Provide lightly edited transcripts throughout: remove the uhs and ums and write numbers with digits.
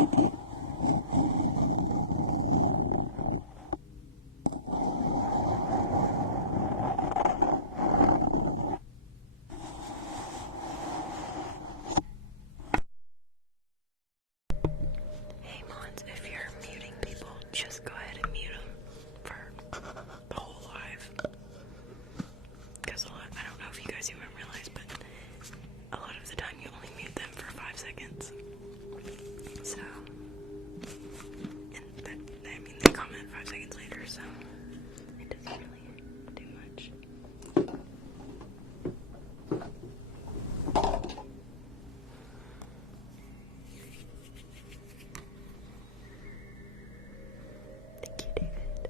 Hey Mons, if you're muting people, just go ahead and mute them for the whole live. Because I don't know if you guys even realize, but a lot of the time you only mute them for 5 seconds. So, and they comment 5 seconds later, so it doesn't really do much. Thank you, David.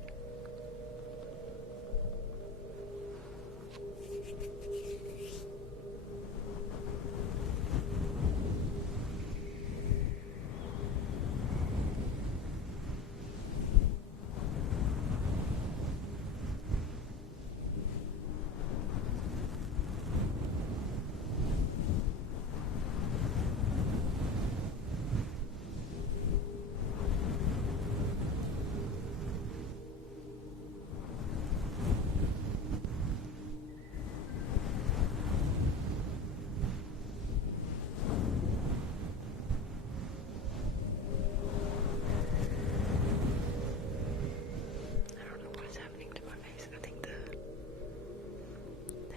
I don't know what is happening to my face. I think the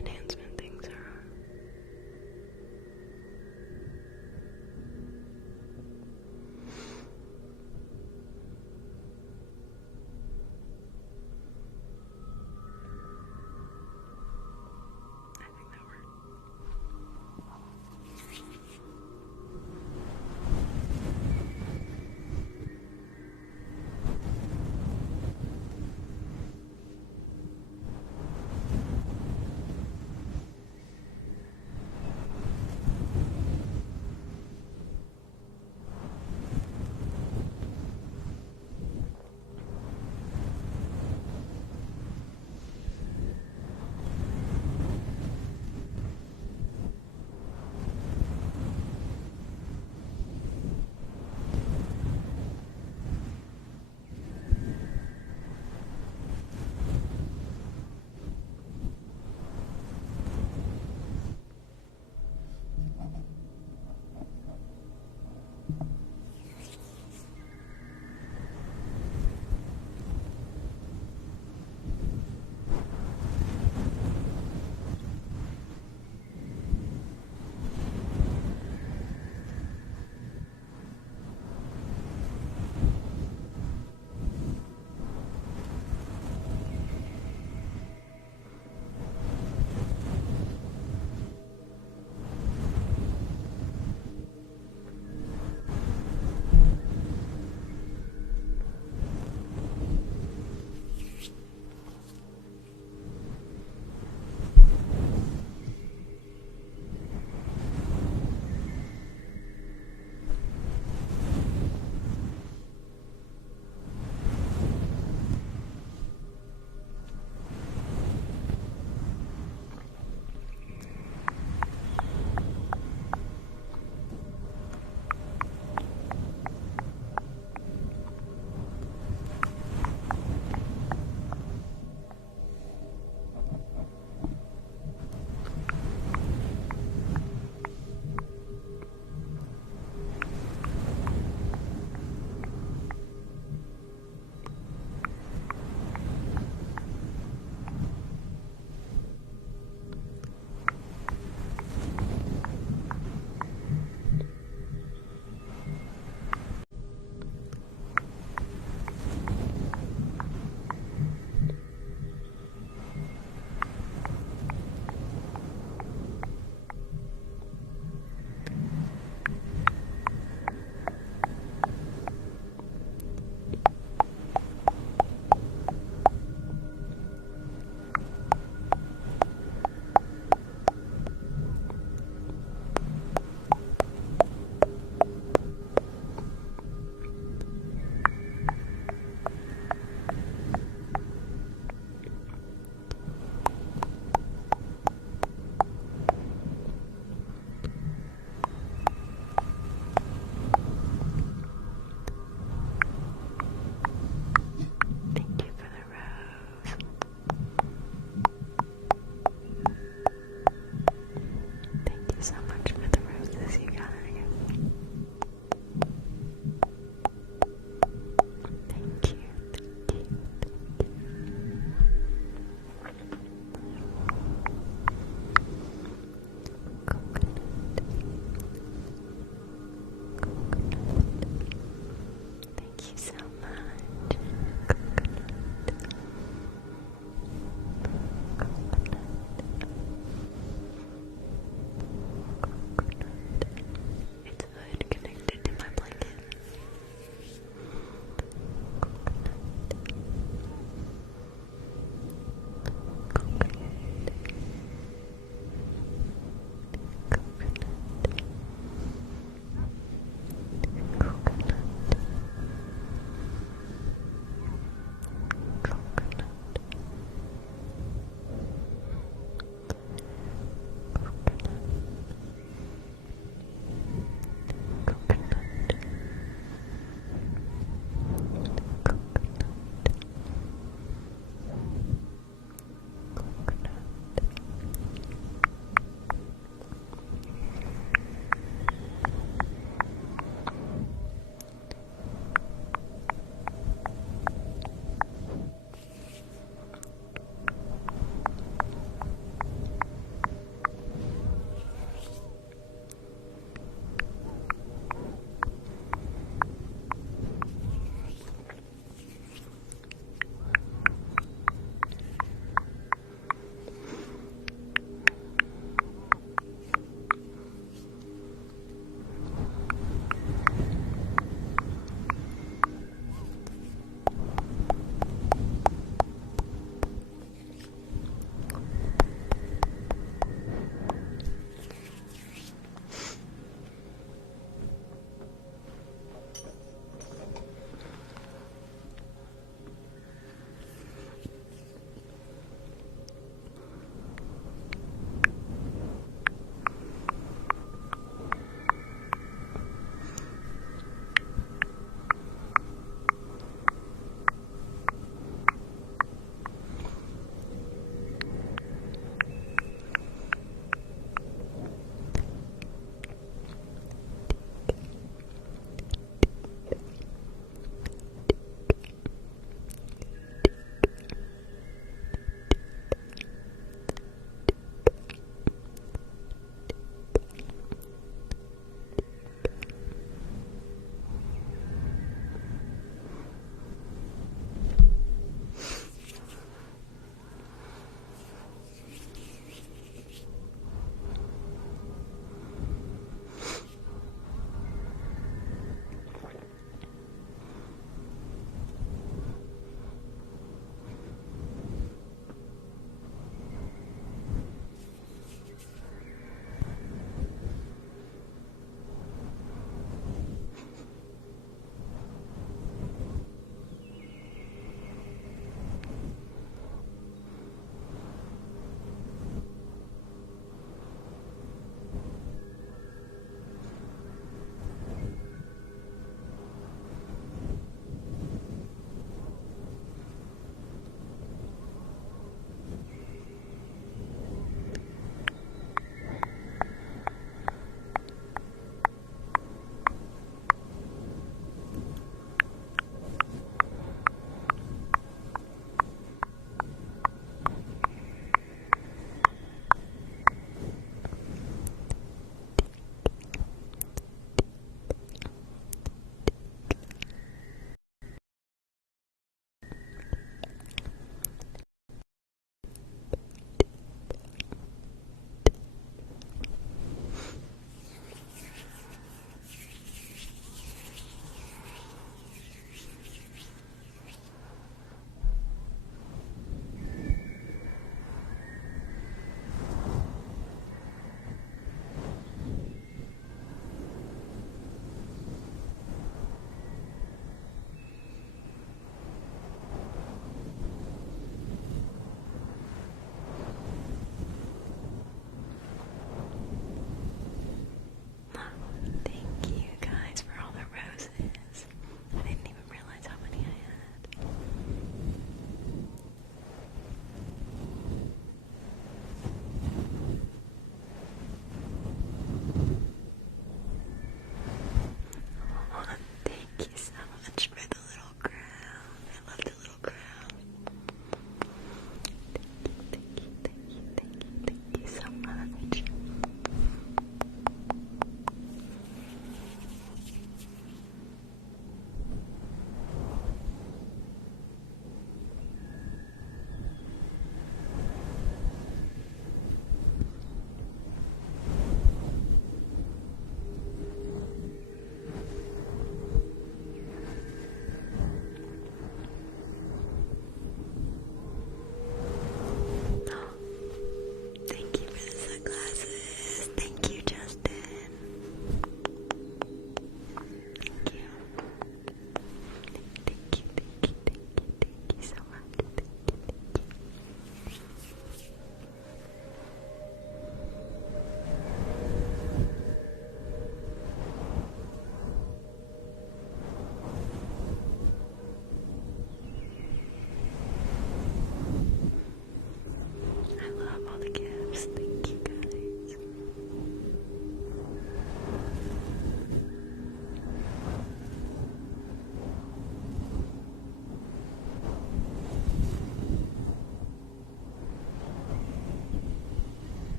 enhancement things are on. I think that worked.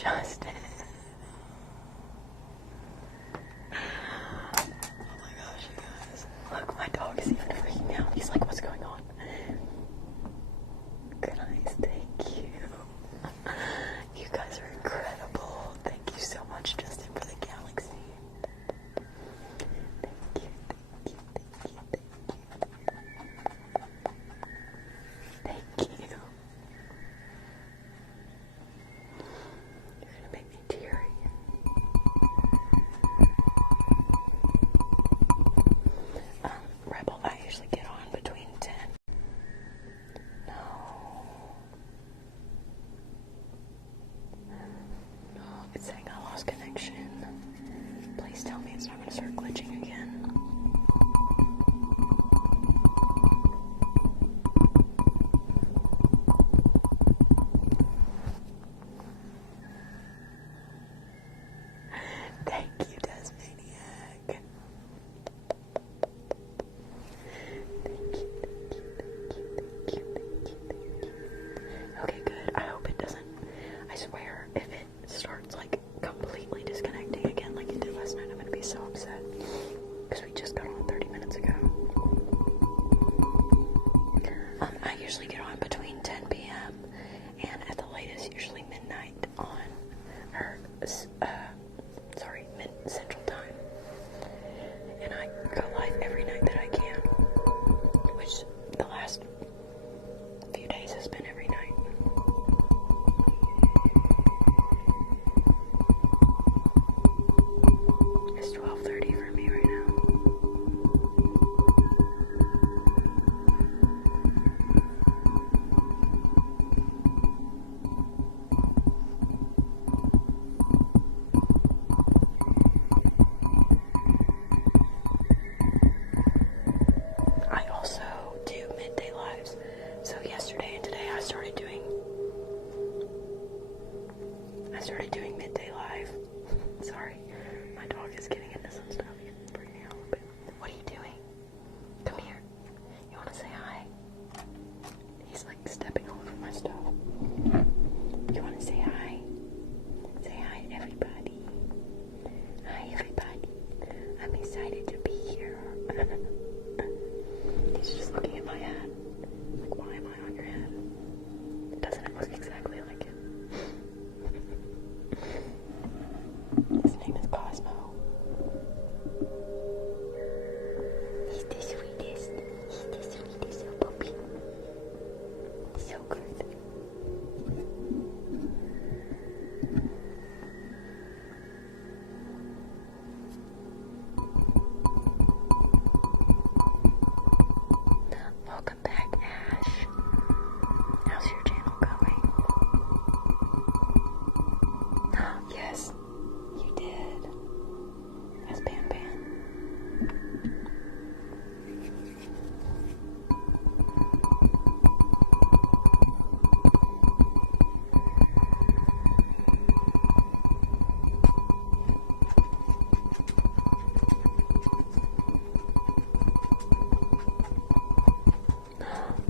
Justin. Oh my gosh, you guys. Look, my dog is even freaking out. He's like, what's going on? Guys, thank you. You guys are incredible. Thank you so much, Justin, for the galaxy. Thank you, thank you, thank you, thank you. Thank you. You're gonna make me teary. Rebel, I usually get on between 10. No. No, it's saying I lost connection. Please tell me it's not gonna start glitching again. Thank you, Desmaniac. Thank you, thank you, thank you, thank you, thank you, thank you. Okay, good. I hope it doesn't. I swear, if it starts like completely disconnecting again like it did last night, I'm gonna be so upset. Because we just got on 30 minutes ago. I usually get on between 10 p.m. and at the latest, usually midnight on, Central Time. And I go live every night that I can, which the last few days has been every night. It's 12:30 for me right now. I also do midday lives. So yesterday and today I started doing midday live. Sorry, my dog is getting into some stuff. You can freak me out a little bit. What are you doing? Come here. You want to say hi? He's like stepping all over my stuff. You want to say hi? Say hi to everybody. Hi everybody. I'm excited to be here. He's just looking at my head. Like, why am I on your head? Doesn't it look exactly like it? His name is Cosmo. He's the sweetest. He's the sweetest little puppy. So good. Welcome back, Ash. How's your channel going? Yes, you did. As Pan Pan.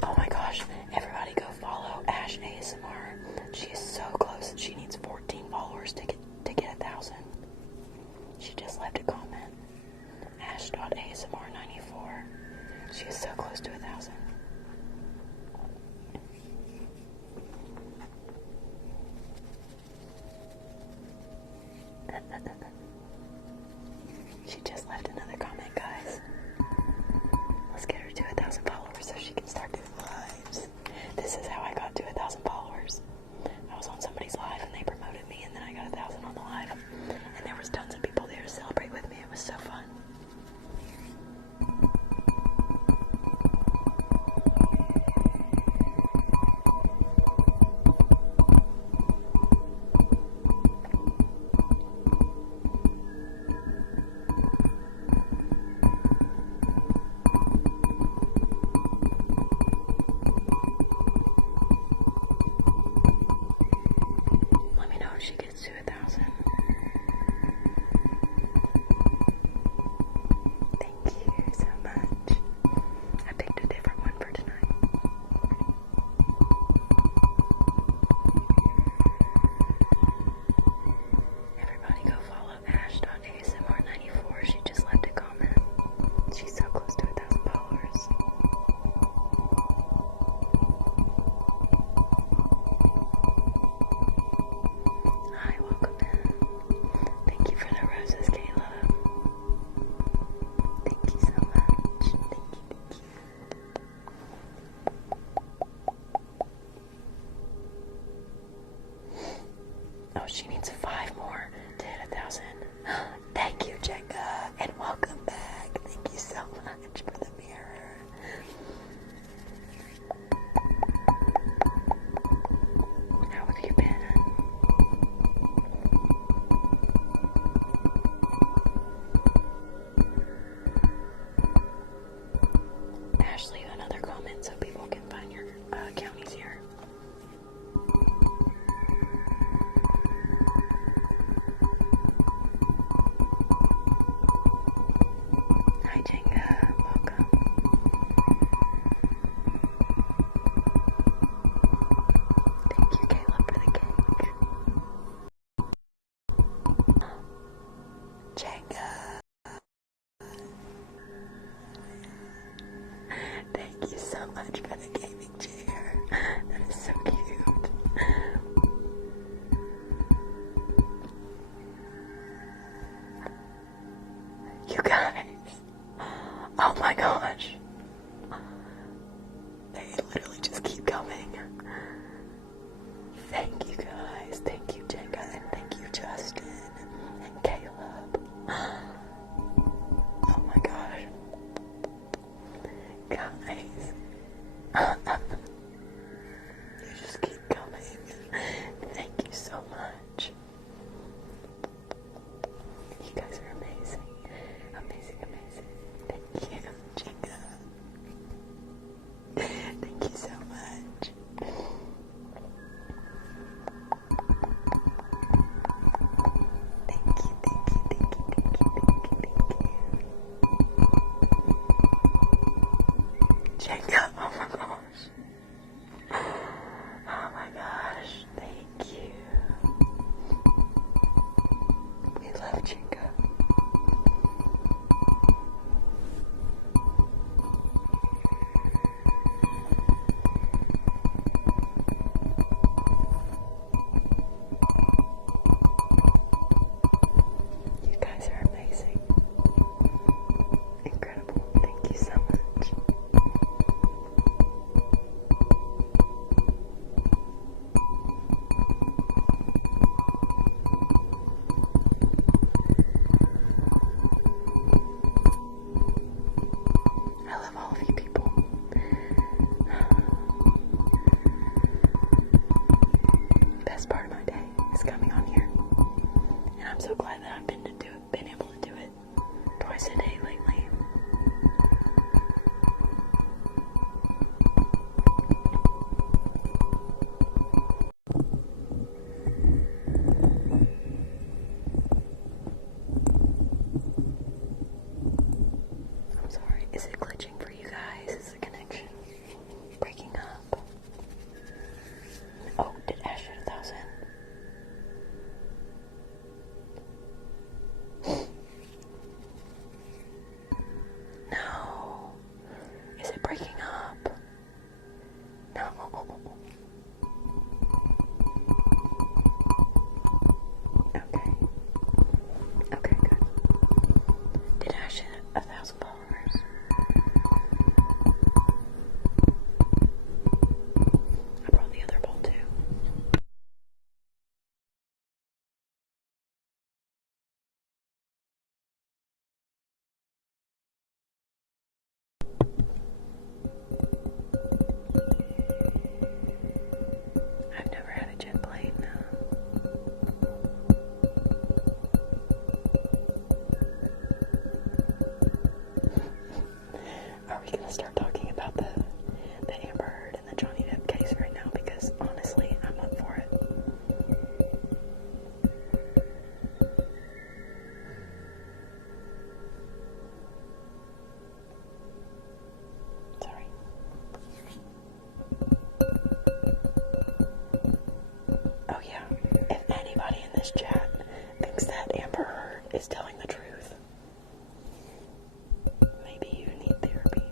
Oh my gosh, everybody go follow Ash ASMR. She is so close. She needs 14 followers to get 1,000. She just left a comment. Ash.asmr94. She is so close to 1,000. She just left another comment, guys. Let's get her to 1,000 followers so she can start doing lives. This is how I got to 1,000 followers. I was on somebody's live and they promoted me, and then I got 1,000 on the live. And there was tons of people there to celebrate with me. It was so fun. 1,000. Thank you, Jenga, and welcome back. Thank you so much for the mirror. How have you been? Ash, leave another comment so people can find your counties here. Hi, Jenga. Welcome. Thank you, Caleb, for the cake. Jenga. Thank you so much for the gaming chair. That is so cute. You guys. Oh my gosh. They literally just keep coming. Thank you guys. Thank you, Jenga, and thank you, Justin and Caleb. Oh my gosh. Guys. You just keep coming. Thank you so much. You guys are amazing. Amazing, amazing. Thank you, Jenga. Thank you so much. Thank you, thank you, thank you, thank you, thank you, thank you. Jenga, oh my gosh. Oh my gosh, thank you. We love Jenga. You guys are amazing. Incredible. Thank you so much. I love all of you people. Best part of my day is coming on here. And I'm so glad that I've been able to do it twice a day lately. I'm sorry. Is it glitching for you guys? Is the connection breaking up? Oh, did Ash hit 1,000? No. Is it breaking up? No. Okay. Okay, good. Did Ash hit 1,000 followers? I brought the other bowl too. I've never had a jet plane. Are we gonna start talking about the Amber Heard and the Johnny Depp case right now? Because honestly, I'm up for it. Sorry. Oh yeah, if anybody in this chat thinks that Amber Heard is telling the truth, maybe you need therapy.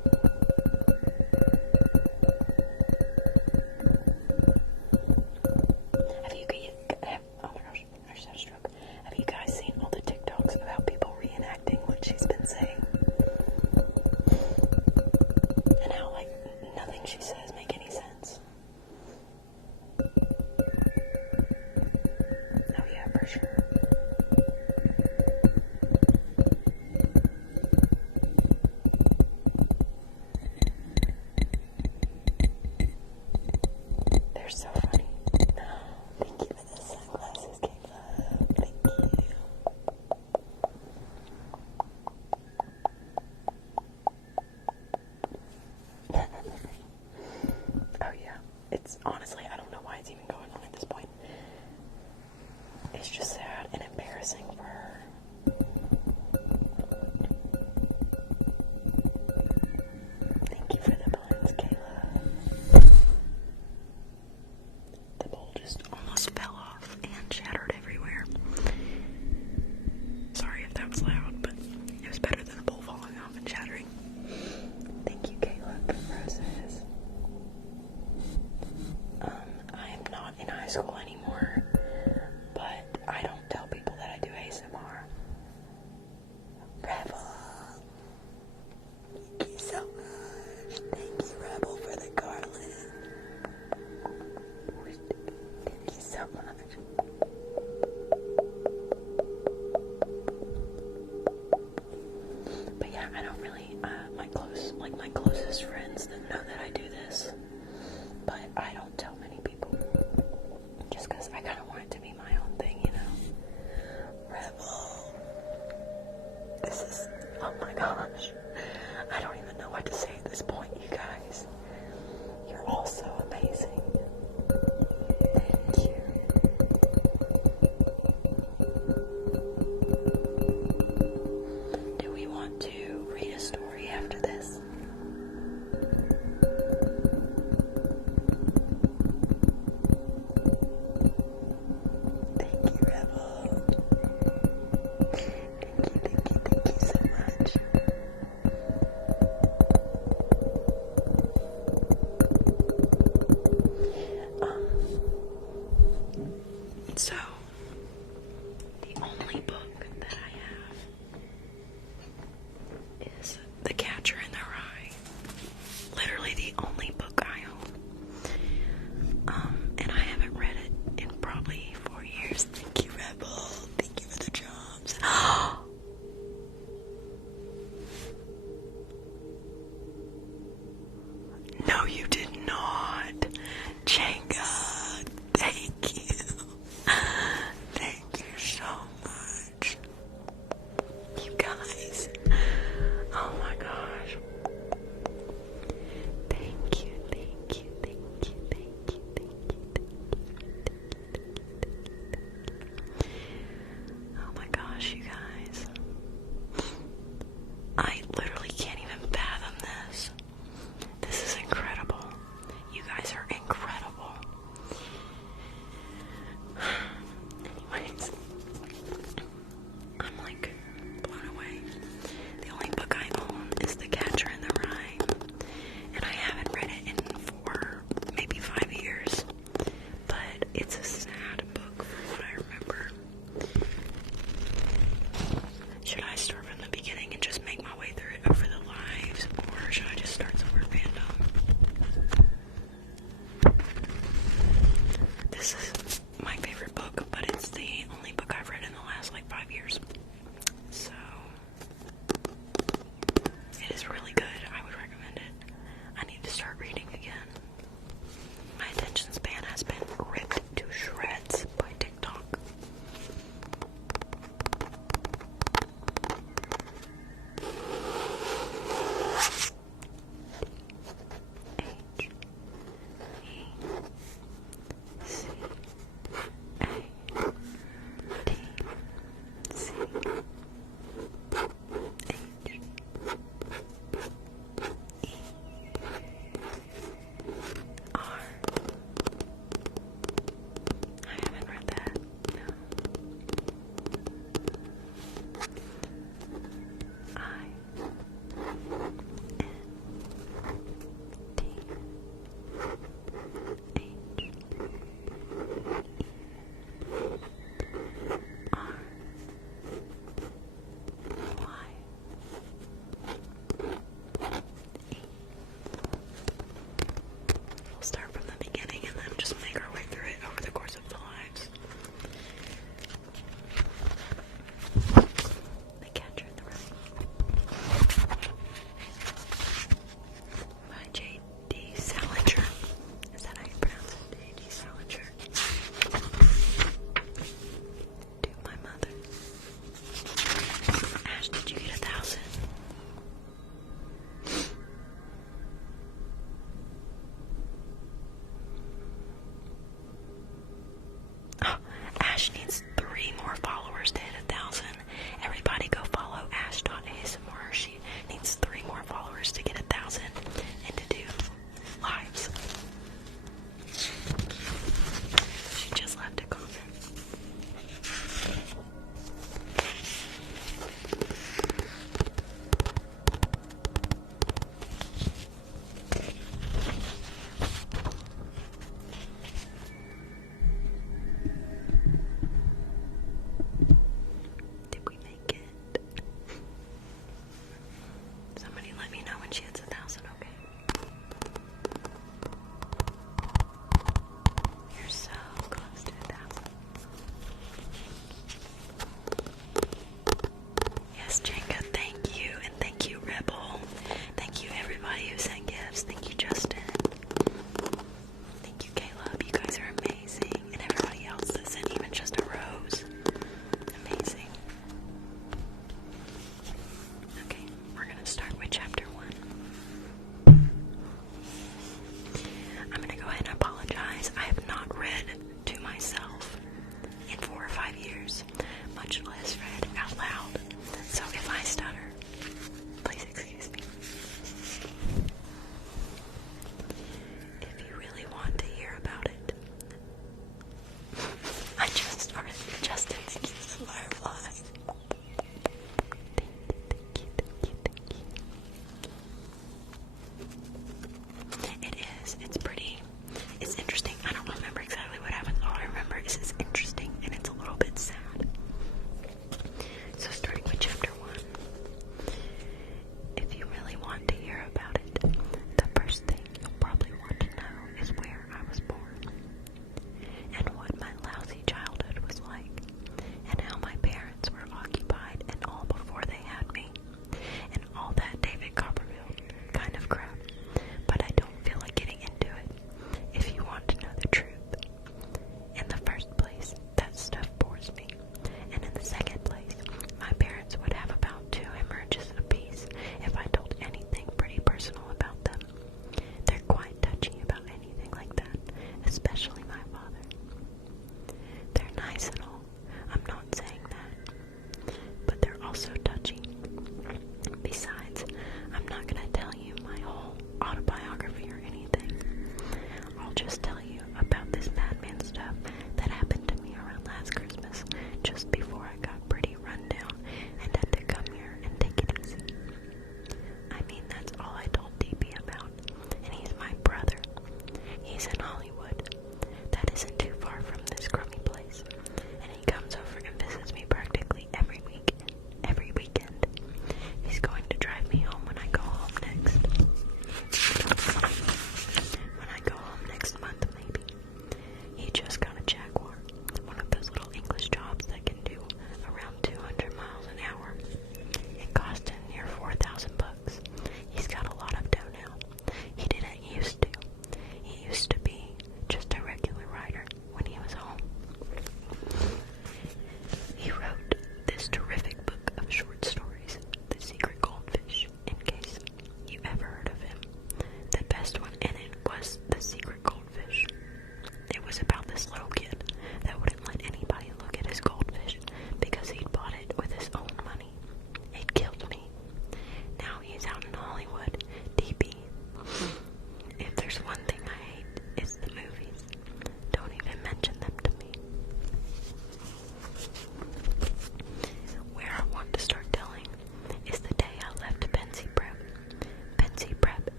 Oh my gosh, I just had a stroke. Have you guys seen all the TikToks about people reenacting what she's been saying? And how, like, nothing she says make any sense. Oh yeah, for sure. honestly, I don't know why it's even going on at this point. It's just sad and embarrassing for her. Thank you for the buns, Kayla. The bowl just almost fell off and shattered everywhere. Sorry if that was loud, but it was better than the bowl falling off and shattering. Thank you, Kayla, for roses. I am not in high school anymore, but I don't tell people that I do ASMR. Rebel. Thank you so much. Thank you, Rebel, for the garland. Thank you so much. But yeah, I don't really, my closest friends that know that I do this, but I don't tell many people, just because I kind of want it to be my own thing, you know. Rebel. This is, oh my gosh, I don't even know what to say at this point, you guys. You're all so amazing. Thank you. Do we want to read a story after this? Thank you, Rebel. Thank you so much. So, the only book that I have is The Catcher in the Rye. Literally the only book I own. And I haven't read it in probably 4 years. Thank you, Rebel. Thank you for the jobs. No, you did not. Jenga, thank you. Thank you so much. You guys. Oh my gosh. Thank you, thank you, thank you, thank you, thank you, thank you. Oh my gosh, you guys.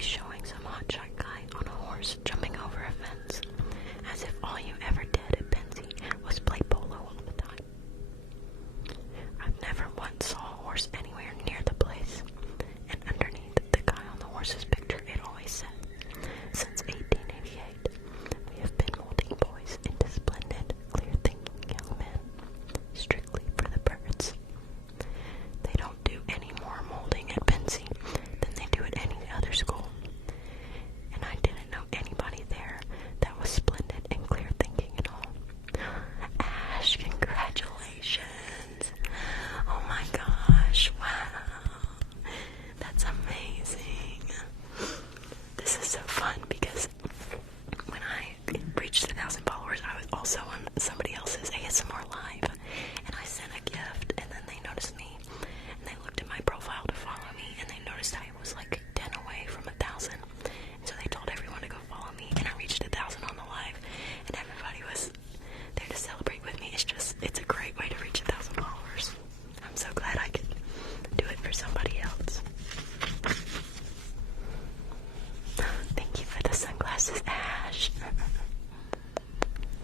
always showing some hotshot guy on a horse jumping over a fence, as if all you ever did at Pensy was play polo all the time. I've never once saw a horse anywhere near the place, and underneath the guy on the horse's picture it always said, "Since 1888, we have been molding boys into splendid, clear-thinking young men, strictly for the birds." They don't do any more molding at Pensy than they do at any other school, and I didn't know anybody there that was splendid and clear-thinking at all. Ash, congratulations! Oh my gosh, wow! That's amazing! This is so fun because when I reached 1,000 followers, I was also on somebody else's ASMR live, and I sent a gift, and then they noticed me, and they looked at my profile to follow me, and they noticed I was like 10 away from 1,000, and so they told everyone to go follow me, and I reached 1,000 on the live, and everybody was there to celebrate with me. It's a great way to reach 1,000 followers. I'm so glad I could do it for somebody else. Thank you for the sunglasses, Ash.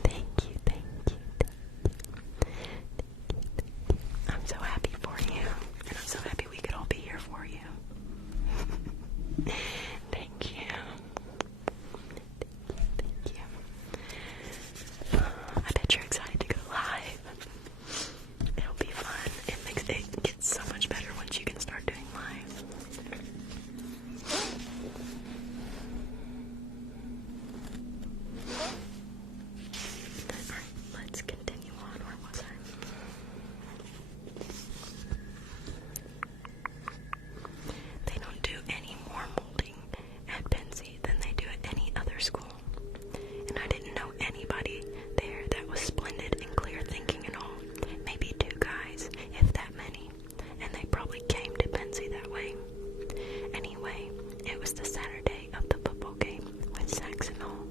Thank you, thank you, I'm so happy for you, and I'm so happy we could all be here for you. Thank you. Thank you. I bet you're excited to go live. It'll be fun. It gets so much better once you can start doing live. Alright, let's continue on. Where was I? They don't do any more molding at Pensy than they do at any other school. And I didn't know anybody there that was splendid and clear thinking and all. Maybe 2 guys, if that many. And they probably came to Pensy that way. Anyway, it was the Saturday of the football game with Saxon Hall.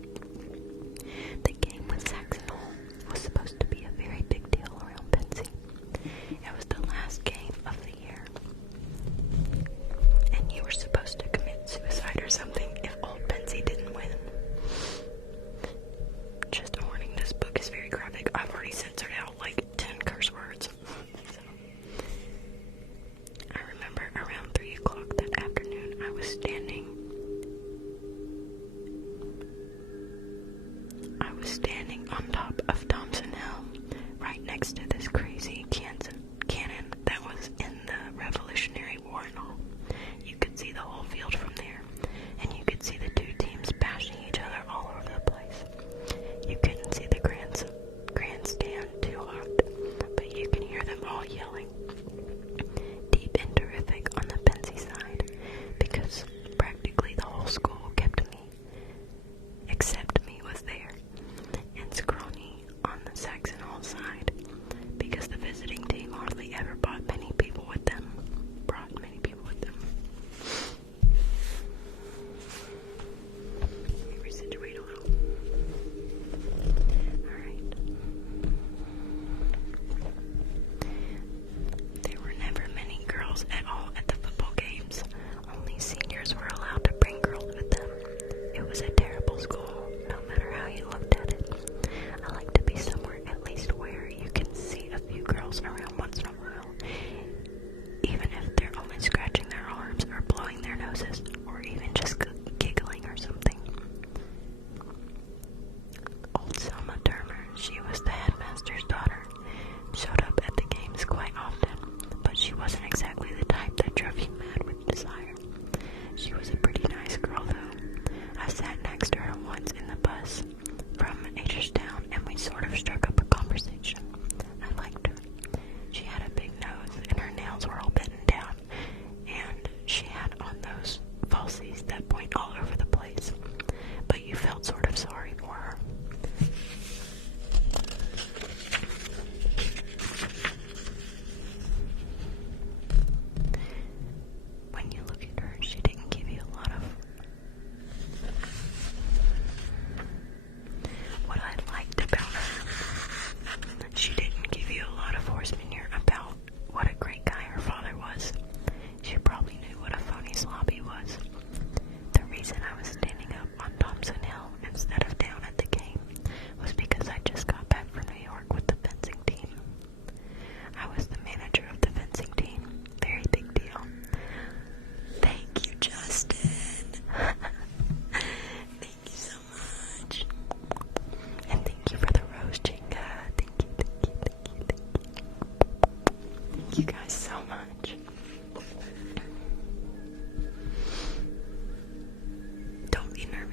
The game with Saxon Hall was supposed to be a very big deal around Pensy. It was the last game of the year. And you were supposed to commit suicide or something if Old Pensy didn't win. Just a warning, this book is very graphic. I've already censored out like 10 curse words. So, I remember around 3 o'clock that afternoon I was standing on top of Thompson Hill, right next to this crazy cannon that was in the Revolutionary War and all. You could see the whole field from there, and you could see the 2 teams bashing each other all over the place. You couldn't see the grandstand too hot, but you can hear them all yelling. Deep and terrific on the Pensy side, because practically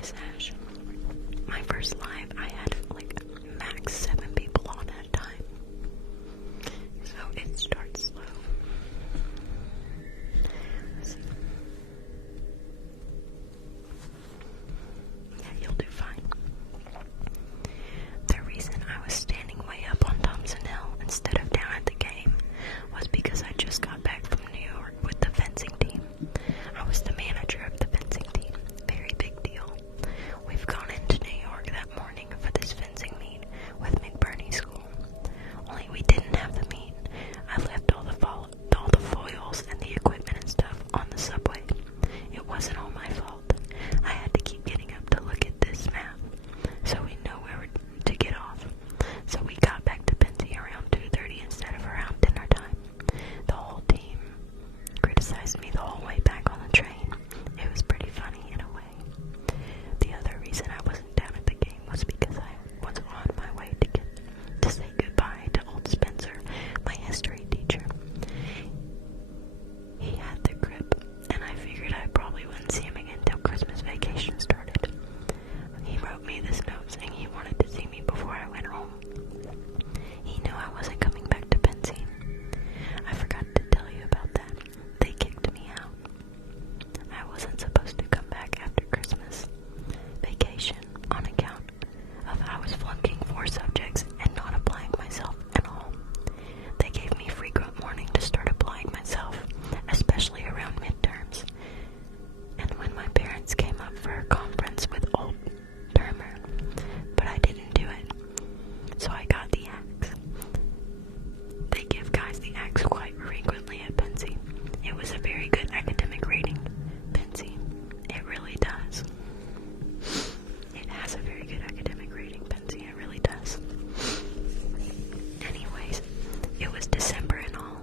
Miss Ash. My first live, I had like max 7 people on at a time. So it starts slow. Yeah, you'll do fine. The reason I was standing way up on Thompson Hill instead of down at the game was because I just got back from New York with the fencing team. I was the manager of the fencing team. Very big deal. We've gone into New York that morning for this fencing meet with McBurney School. Only we didn't have the meet. I left all the foils and the equipment and stuff on the subway. It wasn't all my fault. I had to keep getting up to look at this map so we know where to get off. So we got back to Pennsy around 2:30 instead of around dinner time. The whole team criticized me the whole way back on the train. It was pretty funny in a way. The other reason I wasn't down at the game was because I was on my way to say goodbye to old Spencer, my history teacher. He had the grip, and I figured I probably wouldn't see him again until Christmas vacation started. He wrote me this note saying he wanted to see me before I went home. He knew I wasn't coming back to Pennsy. I forgot to tell you about that. They kicked me out. I wasn't supposed to come back after Christmas vacation on account of I was flunking 4 subjects and not applying myself at all. They gave me frequent warning to start applying myself, especially around midterms. And when my parents came up for a conference with old termer, but I didn't do it, so I got the axe. They give guys the axe quite frequently at Pennsy. It was a very good academic rating, Pennsy. It really does. It has a very good academic rating, Pennsy. It really does. Anyways, it was December and all,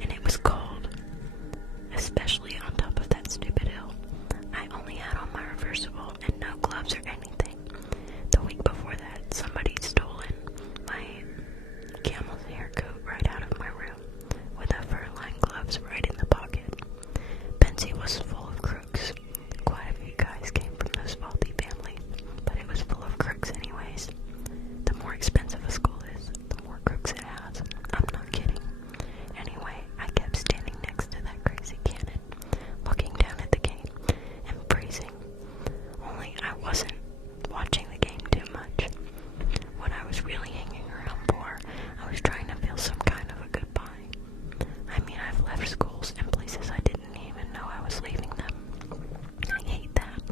and it was cold, especially on top of that stupid hill. I only had on my reversible and no gloves or anything. The week before that, somebody stolen my camel's hair coat right out of my room with a fur-lined gloves right in the pocket. Pennsy was full of crooks. Quite a few guys came from those faulty families, but it was full of crooks anyways. The more expensive a school is, the more crooks it has. I'm not kidding. Anyway, I kept standing next to that crazy cannon, looking down at the game and freezing. Only I wasn't watching the game too much. What I was really hanging around for, I was trying to feel some kind of a goodbye. I mean, I've left schools and places I didn't even know I was leaving them. I hate that.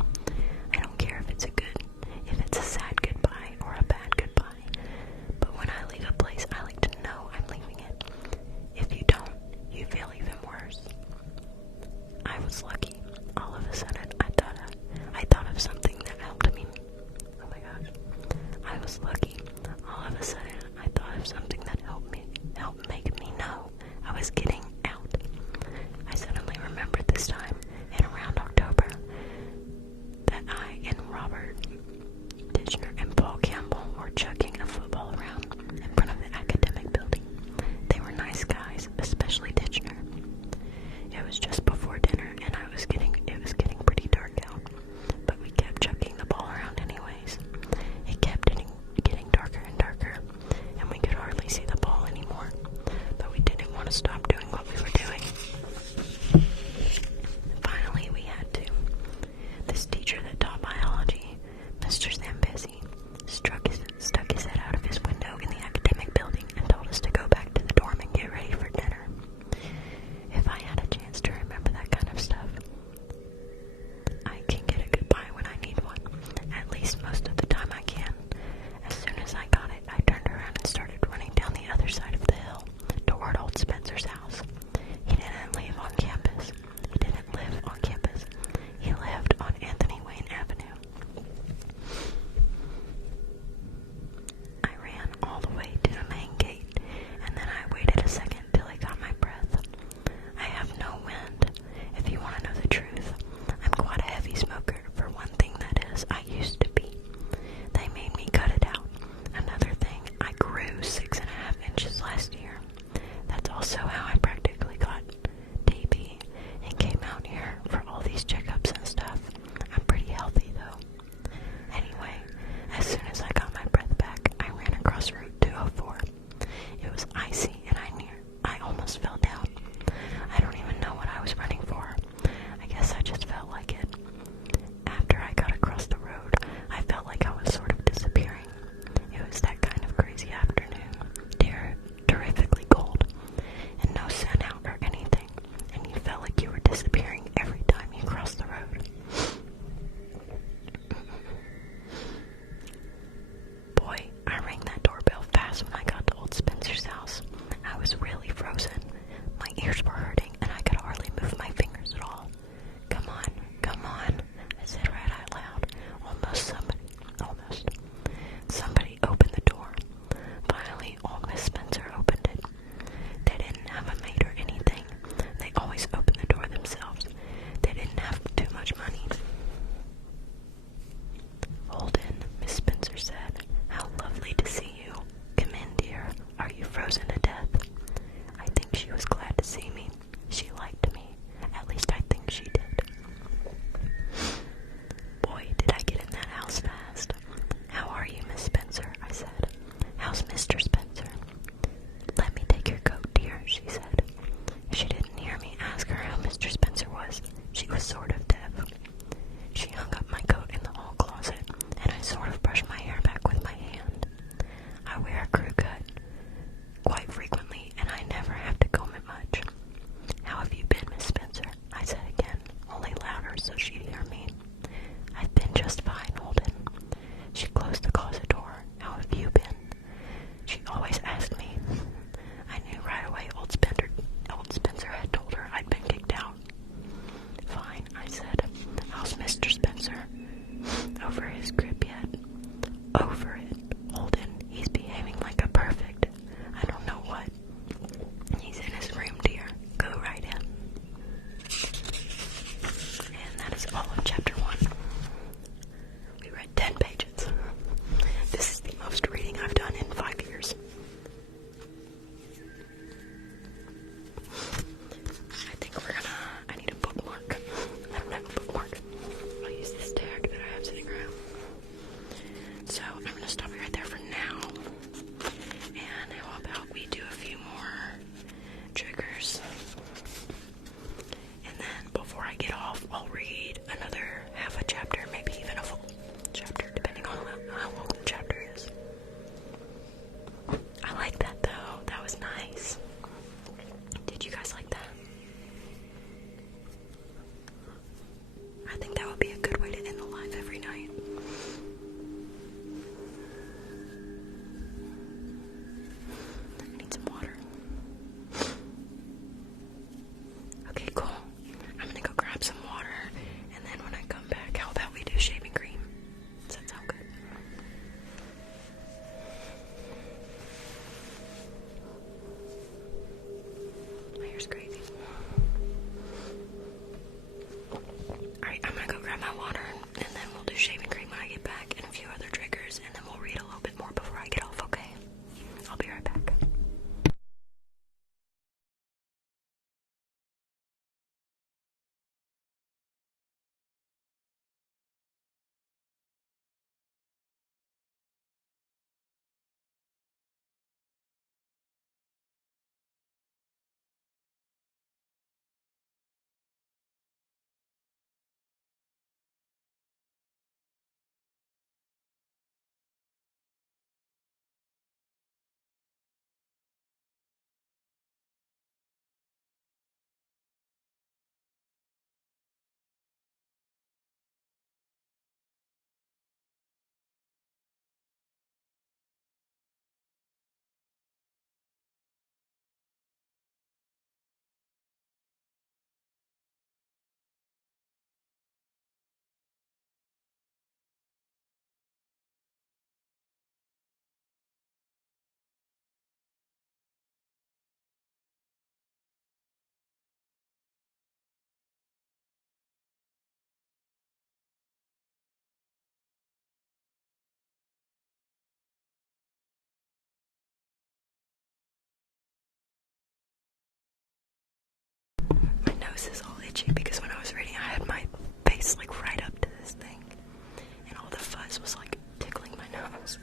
I don't care if it's a sad goodbye or a bad goodbye. But when I leave a place, I like to know I'm leaving it. If you don't, you feel even worse. I was lucky. All of a sudden, I thought of something that helped me. Oh my gosh. I was lucky. All of a sudden, I thought of something that helped make me know I was getting out. I suddenly remembered this time in around October that I and Robert Ditchner and Paul Campbell were chucking a football around in front of the academic building. They were nice guys, especially Ditchner. It was just before dinner and it was getting pretty dark out, but we kept chucking the ball around anyways. It kept getting said, "How's Mr. Spencer? Over his grip yet?" "Over it, Holden. He's behaving like a perfect, I don't know what. He's in his room, dear. Go right in." And that is all of chapter 1. We read 10 pages. This is the most reading I've done in 5 years. I need a bookmark. I don't have a bookmark. I'll use this tag that I have sitting around. So I'm going to stop it right there for now. And how about we do a few more triggers. And then before I get off, I'll read another half a chapter, maybe even a full chapter, depending on how long the chapter is. I like that though. That was nice. Did you guys like that? I think that would be a good way to end the live every night. I need some water. Okay, cool. I'm gonna go grab some water, and then when I come back, how about we do shaving cream? Does that sound good? My hair's crazy. Alright, I'm gonna go grab my water, and then we'll do shaving cream when I get back, and a few other triggers, and then we'll read a little bit more before I get off, okay? I'll be right back. My nose is all itchy because when I was reading, I had my face like right up to this thing, and all the fuzz was like tickling my nose.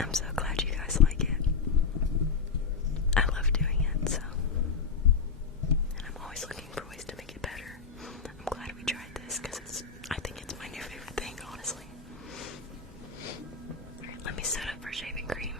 I'm so glad you guys like it. I love doing it, so. And I'm always looking for ways to make it better. I'm glad we tried this because I think it's my new favorite thing, honestly. Alright, let me set up for shaving cream.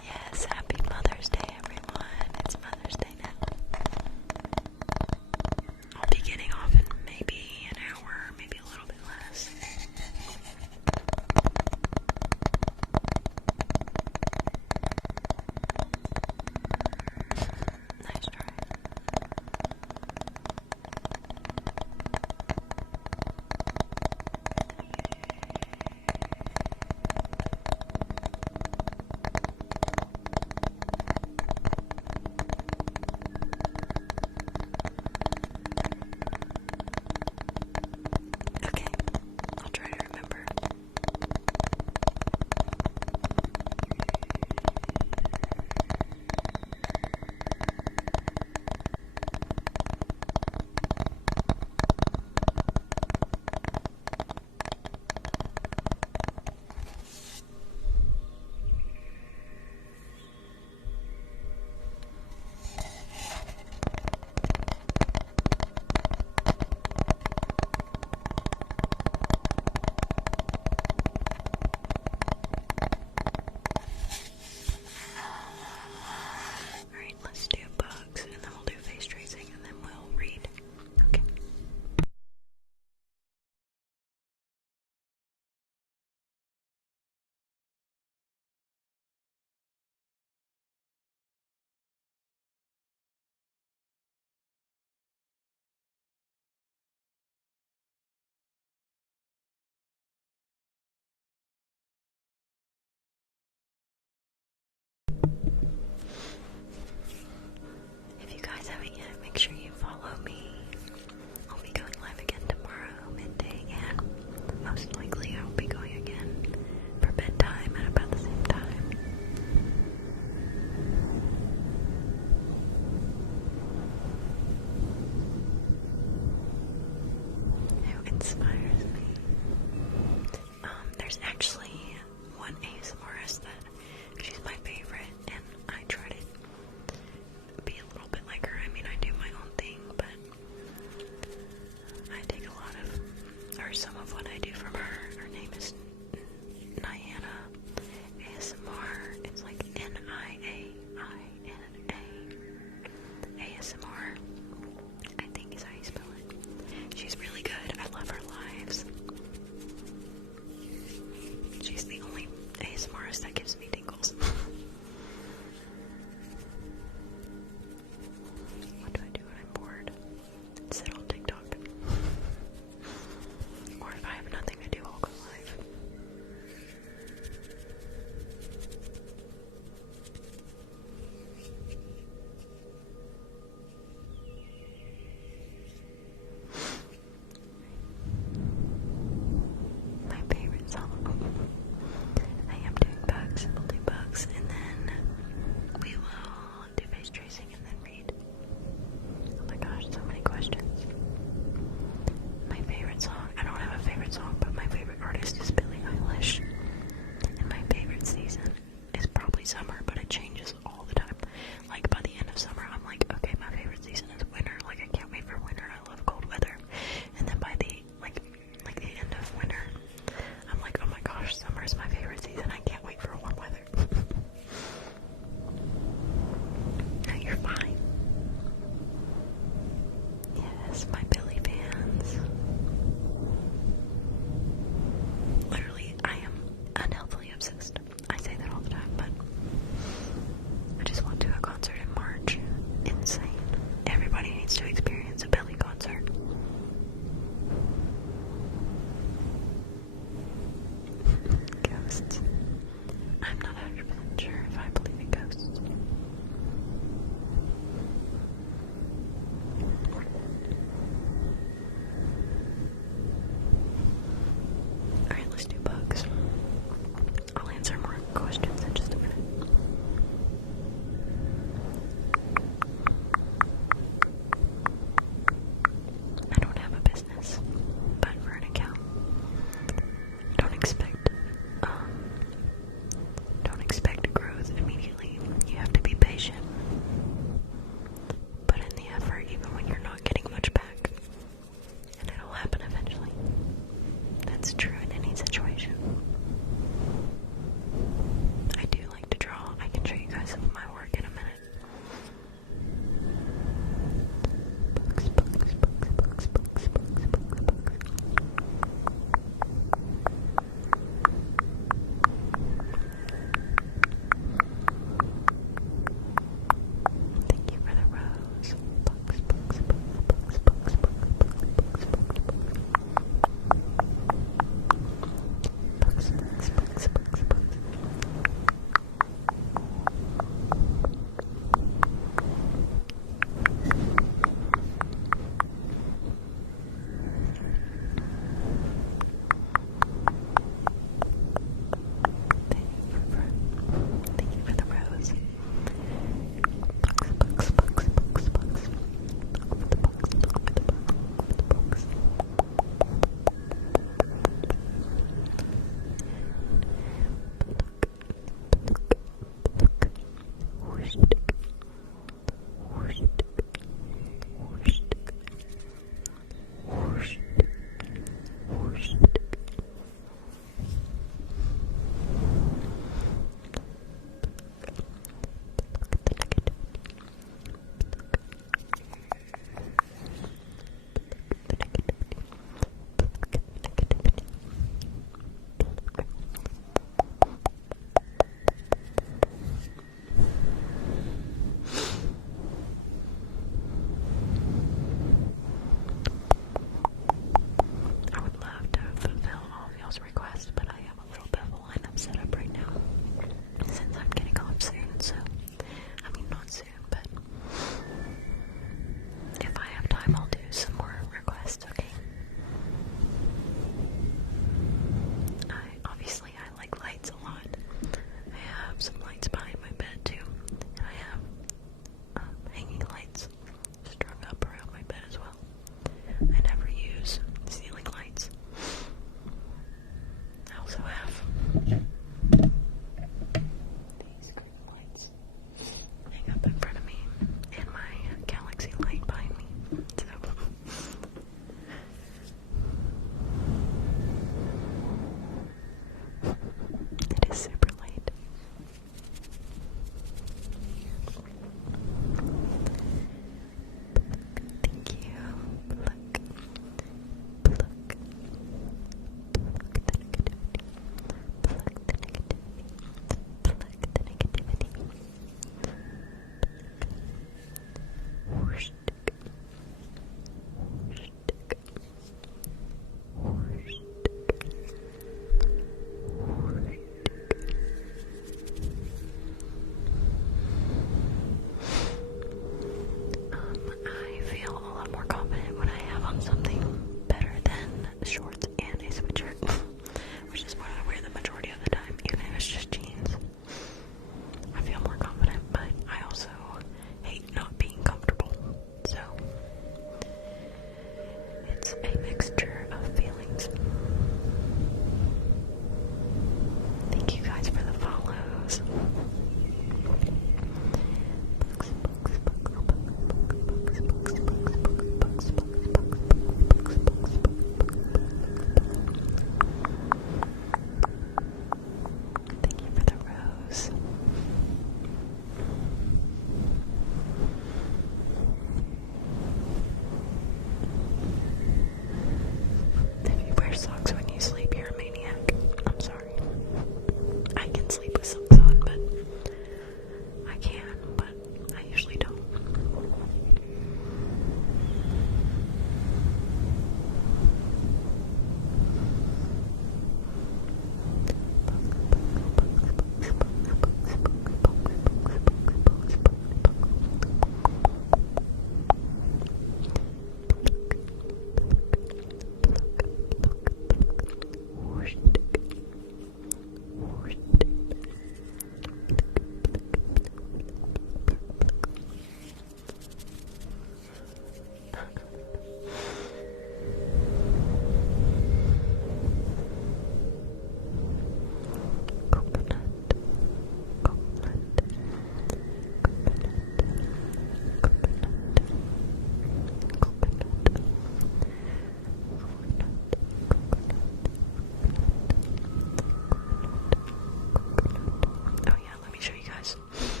class.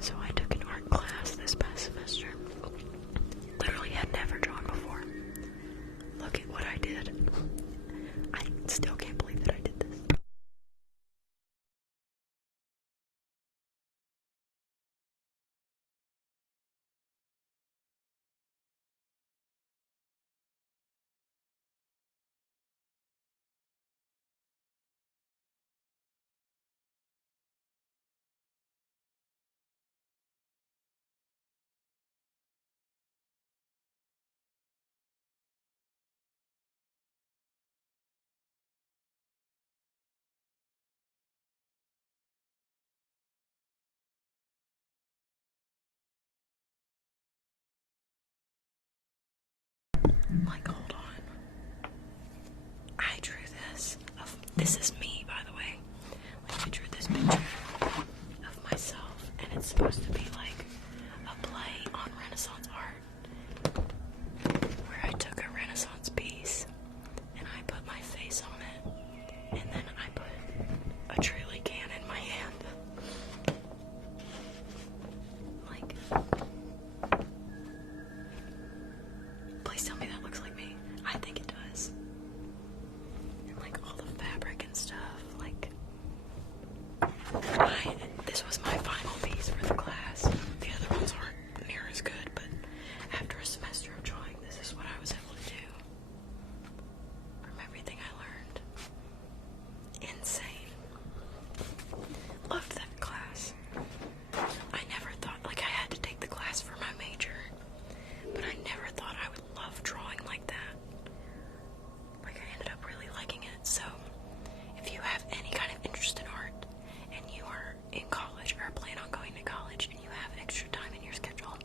So I took an art class this past semester. Literally had never drawn before. Look at what I did. I still can't believe that I did this. Like, hold on. I drew this. This is me, by the way. Like, I drew this picture of myself, and it's supposed to be like a play on Renaissance art, where I took a Renaissance piece and I put my face on it, and then I put a Truly can in my hand. Like, please tell me that looks like me. I think it does. And like all the fabric and stuff, like, this was my final piece for the class. The other ones aren't near as good, but after a semester of drawing, this is what I was able to do from everything I learned. Insane. Loved that class. I never thought, like, I had to take the class for my major, but I never thought I would love drawing like that. Like, I ended up really liking it. So if you have any kind of interest in art and you are in college or plan on going to college and you have extra time in your schedule,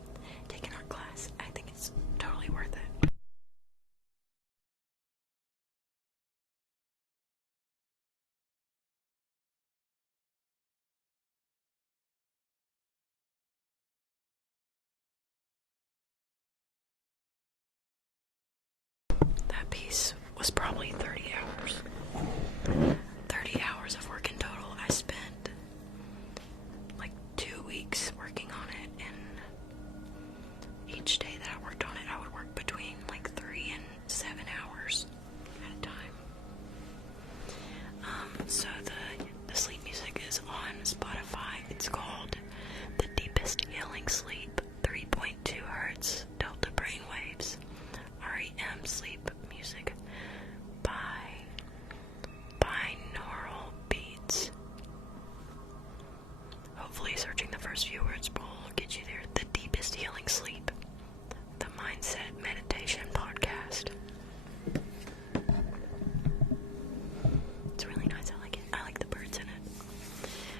take an art class. I think it's totally worth it. That piece was probably 30 hours. 30 hours of work in total. I spent like 2 weeks working on it, and each day that I worked on it, I would work between like 3 and 7 hours at a time. So the sleep music is on Spotify. It's called The Deepest Healing Sleep, 3.2 Hertz Delta Brainwaves, REM Sleep Music by Binaural Beats. Hopefully searching the first few words will get you there. The Deepest Healing Sleep, the Mindset Meditation Podcast. It's really nice. I like it. I like the birds in it.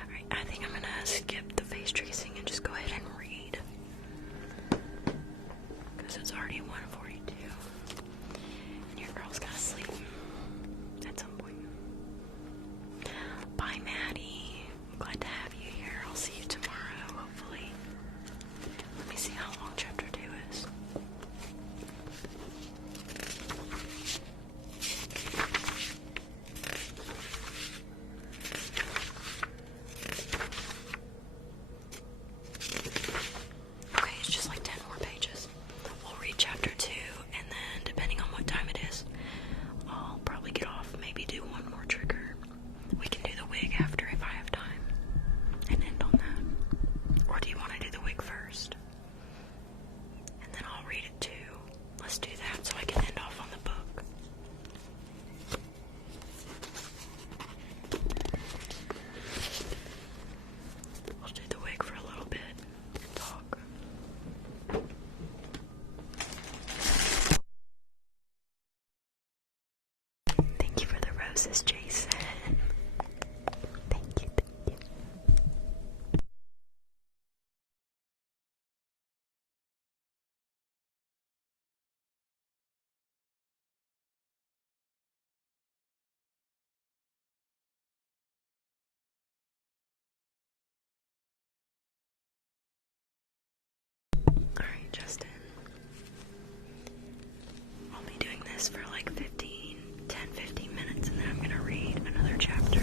Alright, I think I'm gonna skip the face tracing and just go ahead and read, because it's already 1:42 and your girl's gotta sleep at some point. Bye, Maddie. I'm glad to have you here. I'll see you tomorrow, hopefully. Let me see how long chapter 2 is. Okay, it's just like 10 more pages. We'll read chapter 2, and then depending on what time it is, I'll probably get off, maybe do one more trigger. We can do the wig after if I have time, and end on that. Or do you want to do the wig first? And then I'll read it too. Let's do that so I can end off on the book. We'll do the wig for a little bit and talk. Thank you for the roses, Jason. Thank you, thank you. Alright, Justin. I'll be doing this for like 10-15 minutes, and then I'm gonna read another chapter.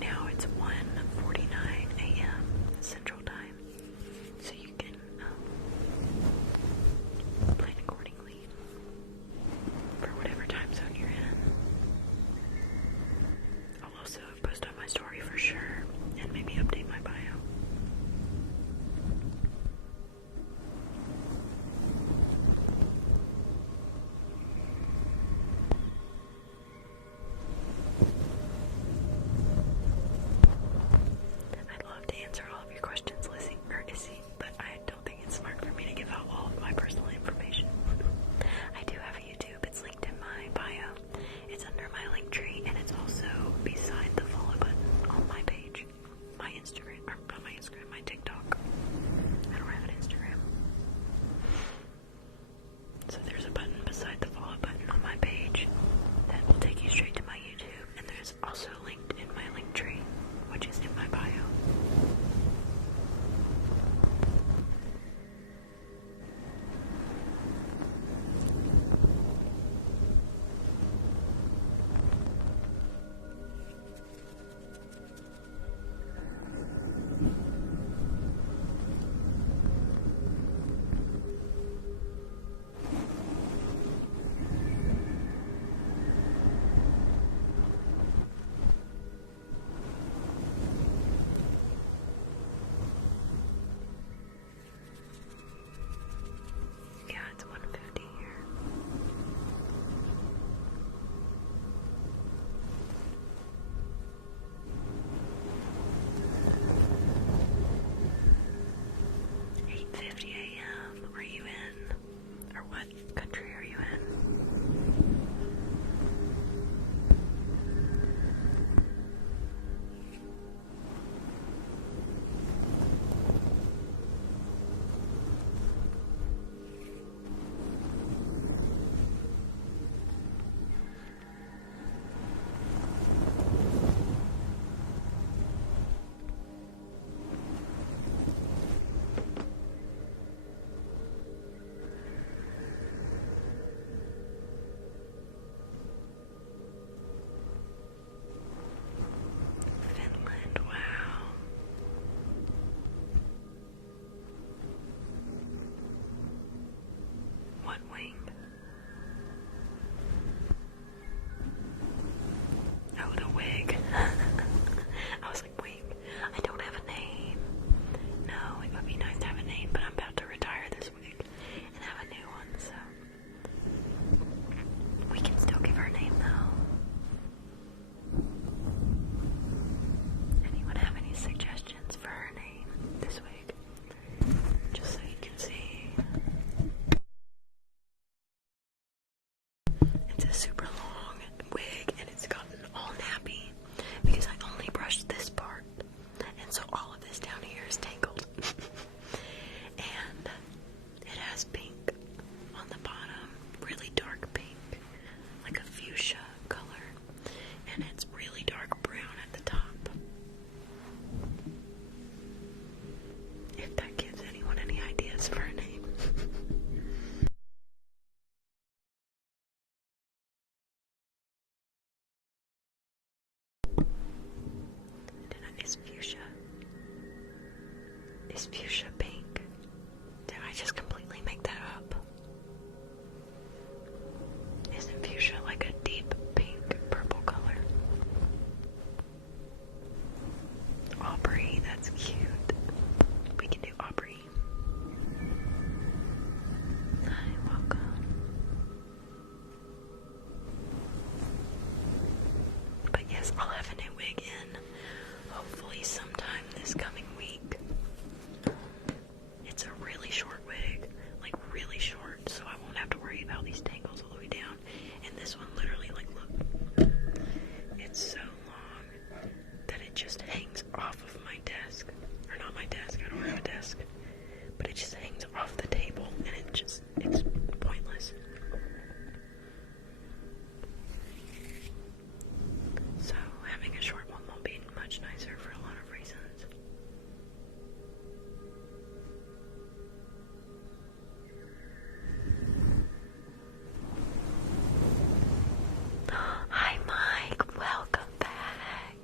right now it's 1:49 a.m. Central Time, so you can plan accordingly for whatever time zone you're in. I'll also post on my story for sure, and maybe update my bio. I'd love to answer all of your questions, Lizzie or Issy, but I don't think it's smart for me to give out all of my personal information. I do have a YouTube. It's linked in my bio. It's under my link tree, and it's also beside the follow button on my page. My Instagram, or not my Instagram, my TikTok. I don't have an Instagram. So there's a button beside the follow button on my page that will take you straight to my YouTube, and there's also linked in my link tree, which is in my bio. Yeah, it's 1:50 here. $8:50 a.m. Are you in? Or what country are you in? Finland, wow. One wing. Oh, the wig. I was like, wing. I don't have a name. No, it would be nice to have a name, but I'm about to retire this wig and have a new one, so we can still give her a name though. Anyone have any suggestions for her name this week? Just so you can see. It's a super long wig and it's gotten all nappy because I only brushed this part. And so all of this down here is tangled. And it has pink on the bottom, really dark pink, like a fuchsia color. And it's really dark brown at the top. If that gives anyone any ideas for a name. Is fuchsia? Is fuchsia pink? Did I just completely make that up? Isn't fuchsia like a deep pink purple color? Aubrey, that's cute. We can do Aubrey. Hi, welcome. But yes, I'll have a new wig in hopefully sometime this coming week. It's a really short wig, like really short, so I won't have to worry about these tangles all the way down. And this one literally, like, look, it's so long that it just hangs off of my desk. Or not my desk, I don't have a desk. But it just hangs off the table, and it's pointless. So having a short one will be much nicer for a lot of reasons. Hi Mike, welcome back.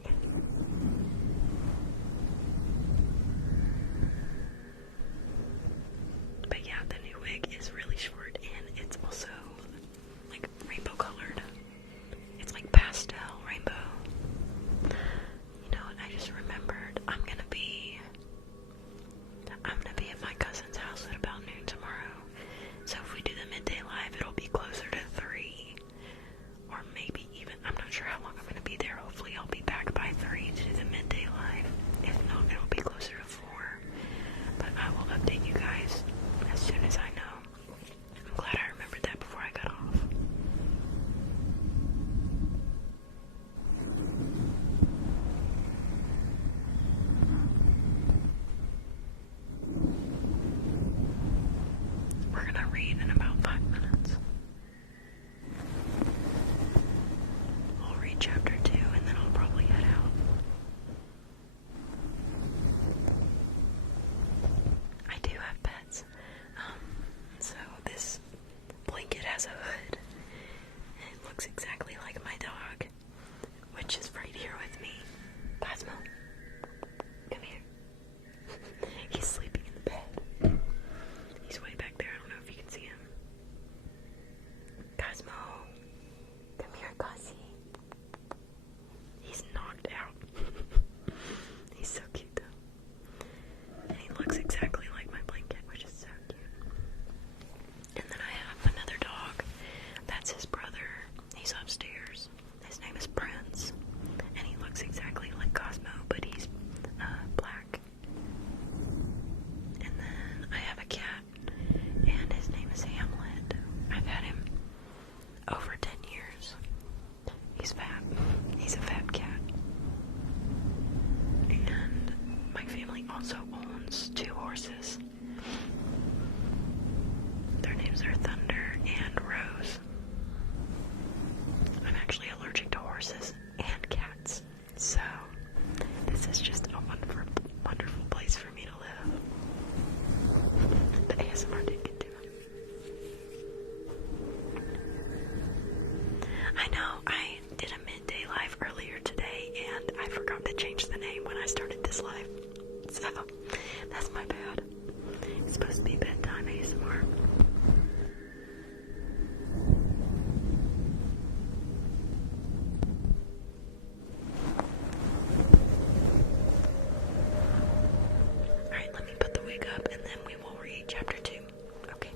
also owns 2 horses. Their names are Thunder and Rose. I'm actually allergic to horses and cats, so this is just a wonderful, wonderful place for me to live. The ASMR did get to it. I know, I did a midday live earlier today, and I forgot to change the name when I started this live. So, that's my bad. It's supposed to be bedtime ASMR. Alright, let me put the wig up and then we will read chapter 2. Okay.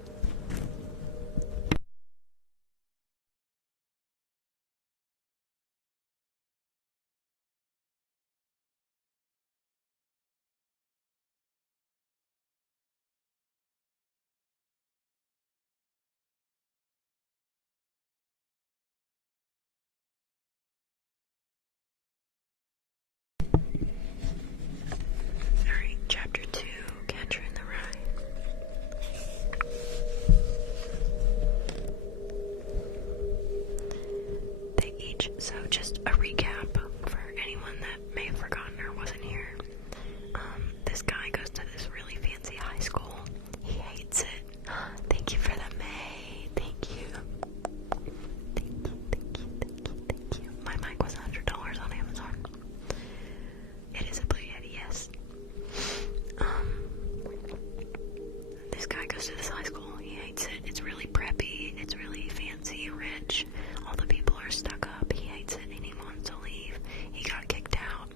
Alright, chapter 2, Catcher in the Rye. They each, so just a recap for anyone that may have forgotten or wasn't here. This guy goes to this really fancy high school. He hates it. Thank you for the May. Thank you. Thank you, thank you, thank you, thank you. My mic was $100 on Amazon. It is a Blue Yeti, yes. This guy goes to this high school. He hates it. It's really preppy. It's really fancy, rich. All the people are stuck up. He hates it and he wants to leave. He got kicked out.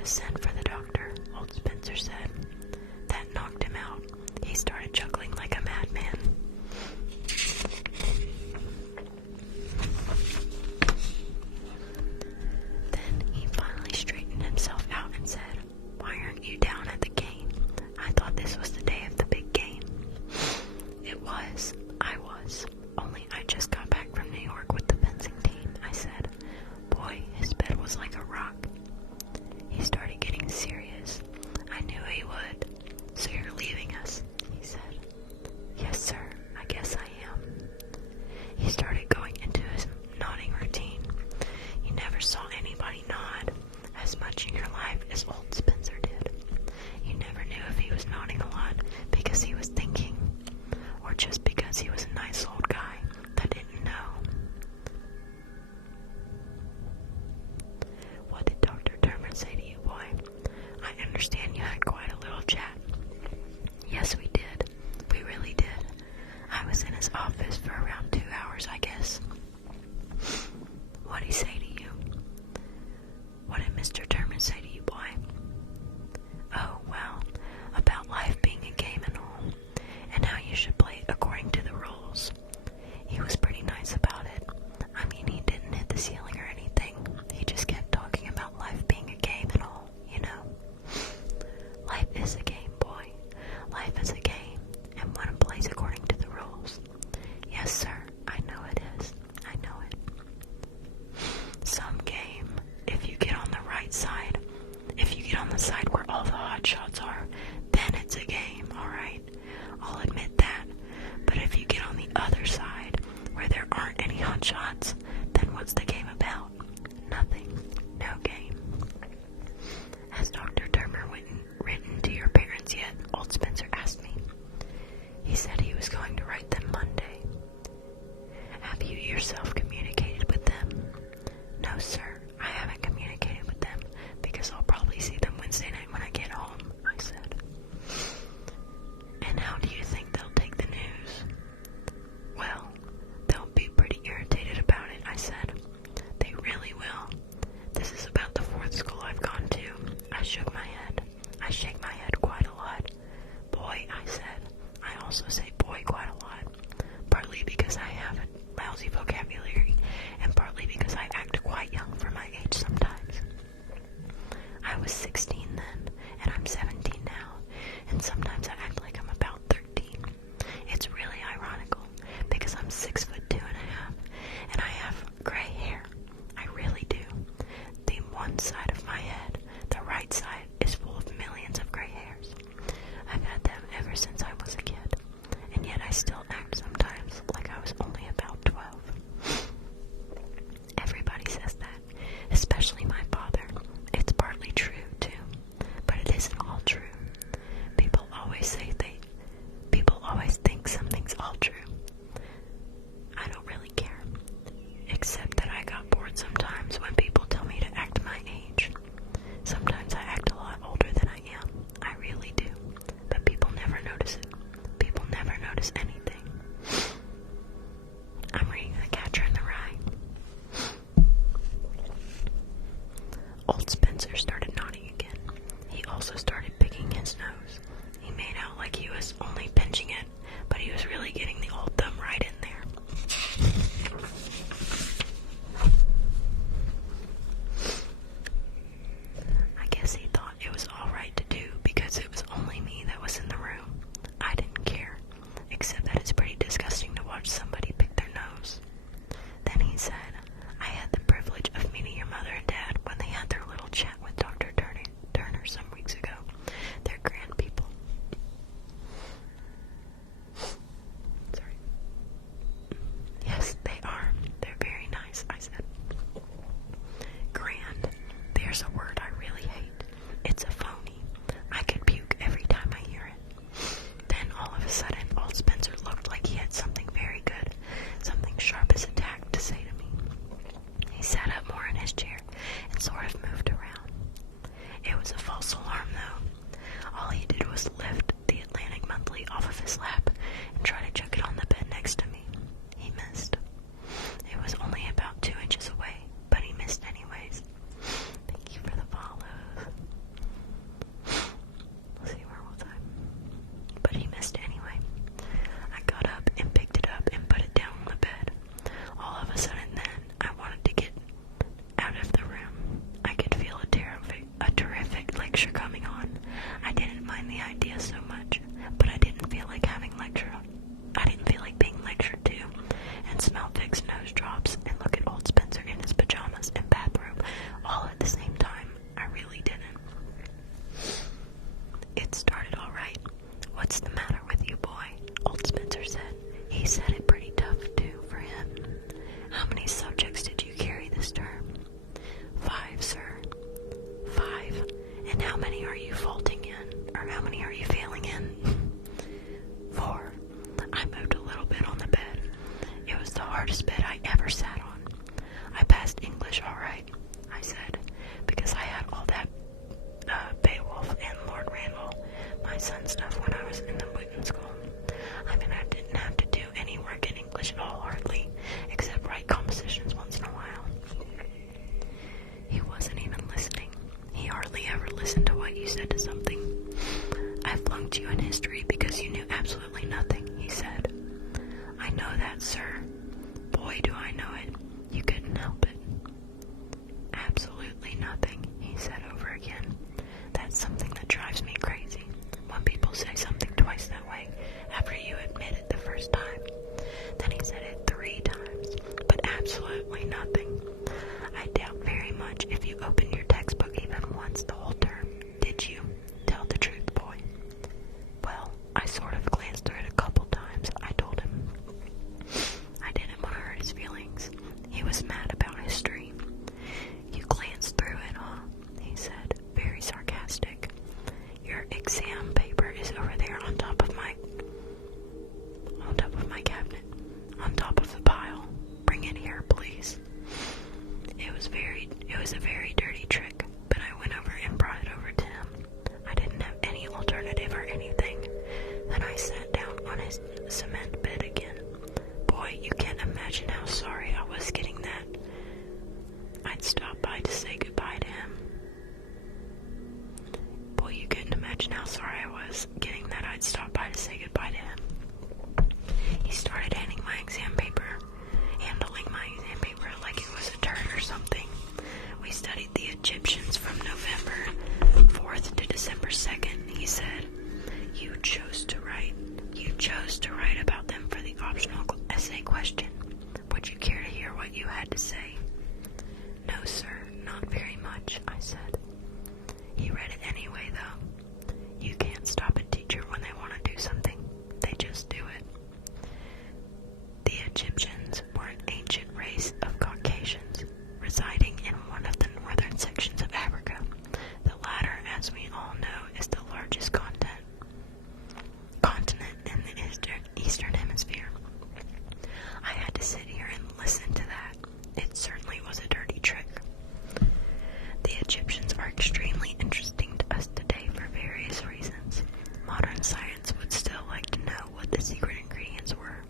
to send for the doctor, old Spencer said. That knocked him out. He started chuckling like a madman. Then he finally straightened himself out and said, "Why aren't you down at the game? I thought this was the day of the big game." It was. I was. Only I just got back from New York with the fencing team, I said. Boy, his bed was like a rock. He started getting serious. I knew he would. "So you're leaving us," he said. "Yes, sir. I guess I am." He started going into his nodding routine. You never saw anybody nod as much in your life as old Spencer did. You never knew if he was nodding a lot because he was thinking, or just because he was a nice old guy that didn't know. "What did Dr. Turner say to you, boy? I understand you had quite a little chat." "Yes, we did. We really did. I was in his office for around 2 hours, I guess." "What'd he say to you?" "What did Mr. Turner say to you, boy?" "Oh, well, about life being a game and all, and how you should play according to the rules. He was pretty nice about it. I mean, he didn't hit the ceiling or anything. He just kept talking about life being a game and all, you know. Life is a game, boy. Life is a game, and one plays according to the rules. Yes, sir, I know it is. I know it. Some game, if you get on the right side, if you get on the side where all the hot shots are, then it's a game, alright? I'll admit that. But if you get on the other side, where there aren't any hot shots, then what's the game about? Nothing. No game." "Has Dr. Turner written to your parents yet?" old Spencer asked me. "He said he was going to write them Monday." "Have you yourself communicated with them?" "No, sir, I haven't communicated with them because I'll probably see them Wednesday night when I get home," I said. "And how do you think they'll take the news?" "Well, they'll be pretty irritated about it," I said. "They really will. This is about the 4th school I've gone to." I shook my head. I shake my head quite a lot. "Boy," I said. I also say boy quite a lot. Partly because I have a lousy vocabulary, and partly because I act quite young for my age sometimes. I was 16 then, and I'm 17 now, and sometimes I act like I'm about 13. It's really ironical, because I'm 6'2.5", and I have gray hair. I really do. The one side of my head, the right side, is full of millions of gray hairs. I've had them ever since I was a kid, and yet I still act sometimes like I was only about 12. Everybody says that, especially my father. It's partly true, too, but it isn't all true. People always think something's all true. I don't really care, except that I got bored sometimes when people tell me to act my age. Sometimes I act a lot older than I am. I really do. But people never notice it. People never notice anything. I'm reading The Catcher in the Rye. Old Spencer started nodding again. He also started picking his nose. He made out like he was only pinching it, but he was really getting the old thumb right in there. I guess he thought it was all right to do because it was only me that was in the room. I didn't care, except that it's pretty disgusting to watch somebody pick their nose. Then he said, "I had the privilege of meeting your mother and dad when they had their little chat with Dr. Turner some weeks ago. They're grand people." Sorry. "Yes, they are. They're very nice," I said. Grand. There's a word I really hate. It's a phony. I could puke every time I hear it. Then all of a sudden, old Spencer looked like he had something very good, something sharp as a tack to say to me. He sat up more in his chair and sort of moved around. It was a false alarm, though. All he did was lift the Atlantic Monthly off of his lap and try to chuck it on the bed next to me. He missed. It was only about 2 inches away, but he missed anyways. Thank you for the follows. said to something. I flunked you in history because you knew absolutely nothing, he said. I know that, sir. Boy, do I know it. You couldn't help it. Absolutely nothing, he said over again. That's something that drives me crazy. When people say something twice that way, after you admit it the first time. Then he said it 3 times, but absolutely nothing. I doubt very much if you opened your textbook even once the whole term. Did you? Tell the truth, boy. Well, I sort of glanced through it a couple times, I told him. I didn't want to hurt his feelings. He was mad about history. You glanced through it, huh? He said, very sarcastic. Your exam paper is over there on top of my cabinet, on top of the pile. Bring it here, please. It was a very dirty trick, but I went over and brought it over to him. I didn't have any alternative or anything. Then I sat down on his cement bed again. Boy, you can't imagine how sorry I was getting that. I'd stop by to say goodbye to him. Boy, you couldn't imagine how sorry I was getting that I'd stop by to say goodbye to him. He started handling my exam paper like it was a turd or something. We studied the Egyptians from November 4th to December 2nd, he said. You chose to write about them for the optional essay question. Would you care to hear what you had to say? No, sir, not very much, I said. He read it anyway, though. You can't stop a teacher when they want to do something. They just do it. The Egyptians were an ancient race of Caucasians residing in one of the northern sections of Africa. The latter, as we all know, is the largest continent in the eastern hemisphere. I had to sit here and listen to that. It certainly was a dirty trick. The Egyptians are extremely interesting to us today for various reasons. Modern science would still like to know what the secret ingredients were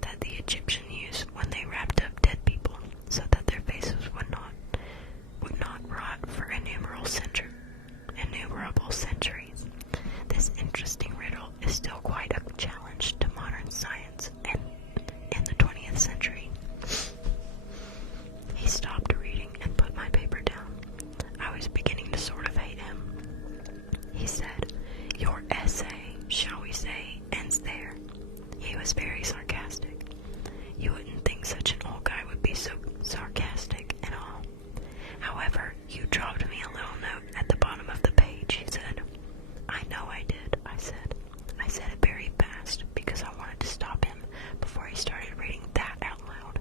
that the Egyptians used when they wrapped up dead people so that their faces would not rot for innumerable centuries. This interesting riddle is still quite a challenge to modern science and in the 20th century. He stopped reading and put my paper down. I was beginning to sort of hate him. He said, your essay, shall we say, ends there. He was very sarcastic. You wouldn't think such an old guy would be so sarcastic at all. However, you dropped me a little note at the bottom of the page, he said. I know I did, I said. I said it very fast because I wanted to stop him before he started reading that out loud.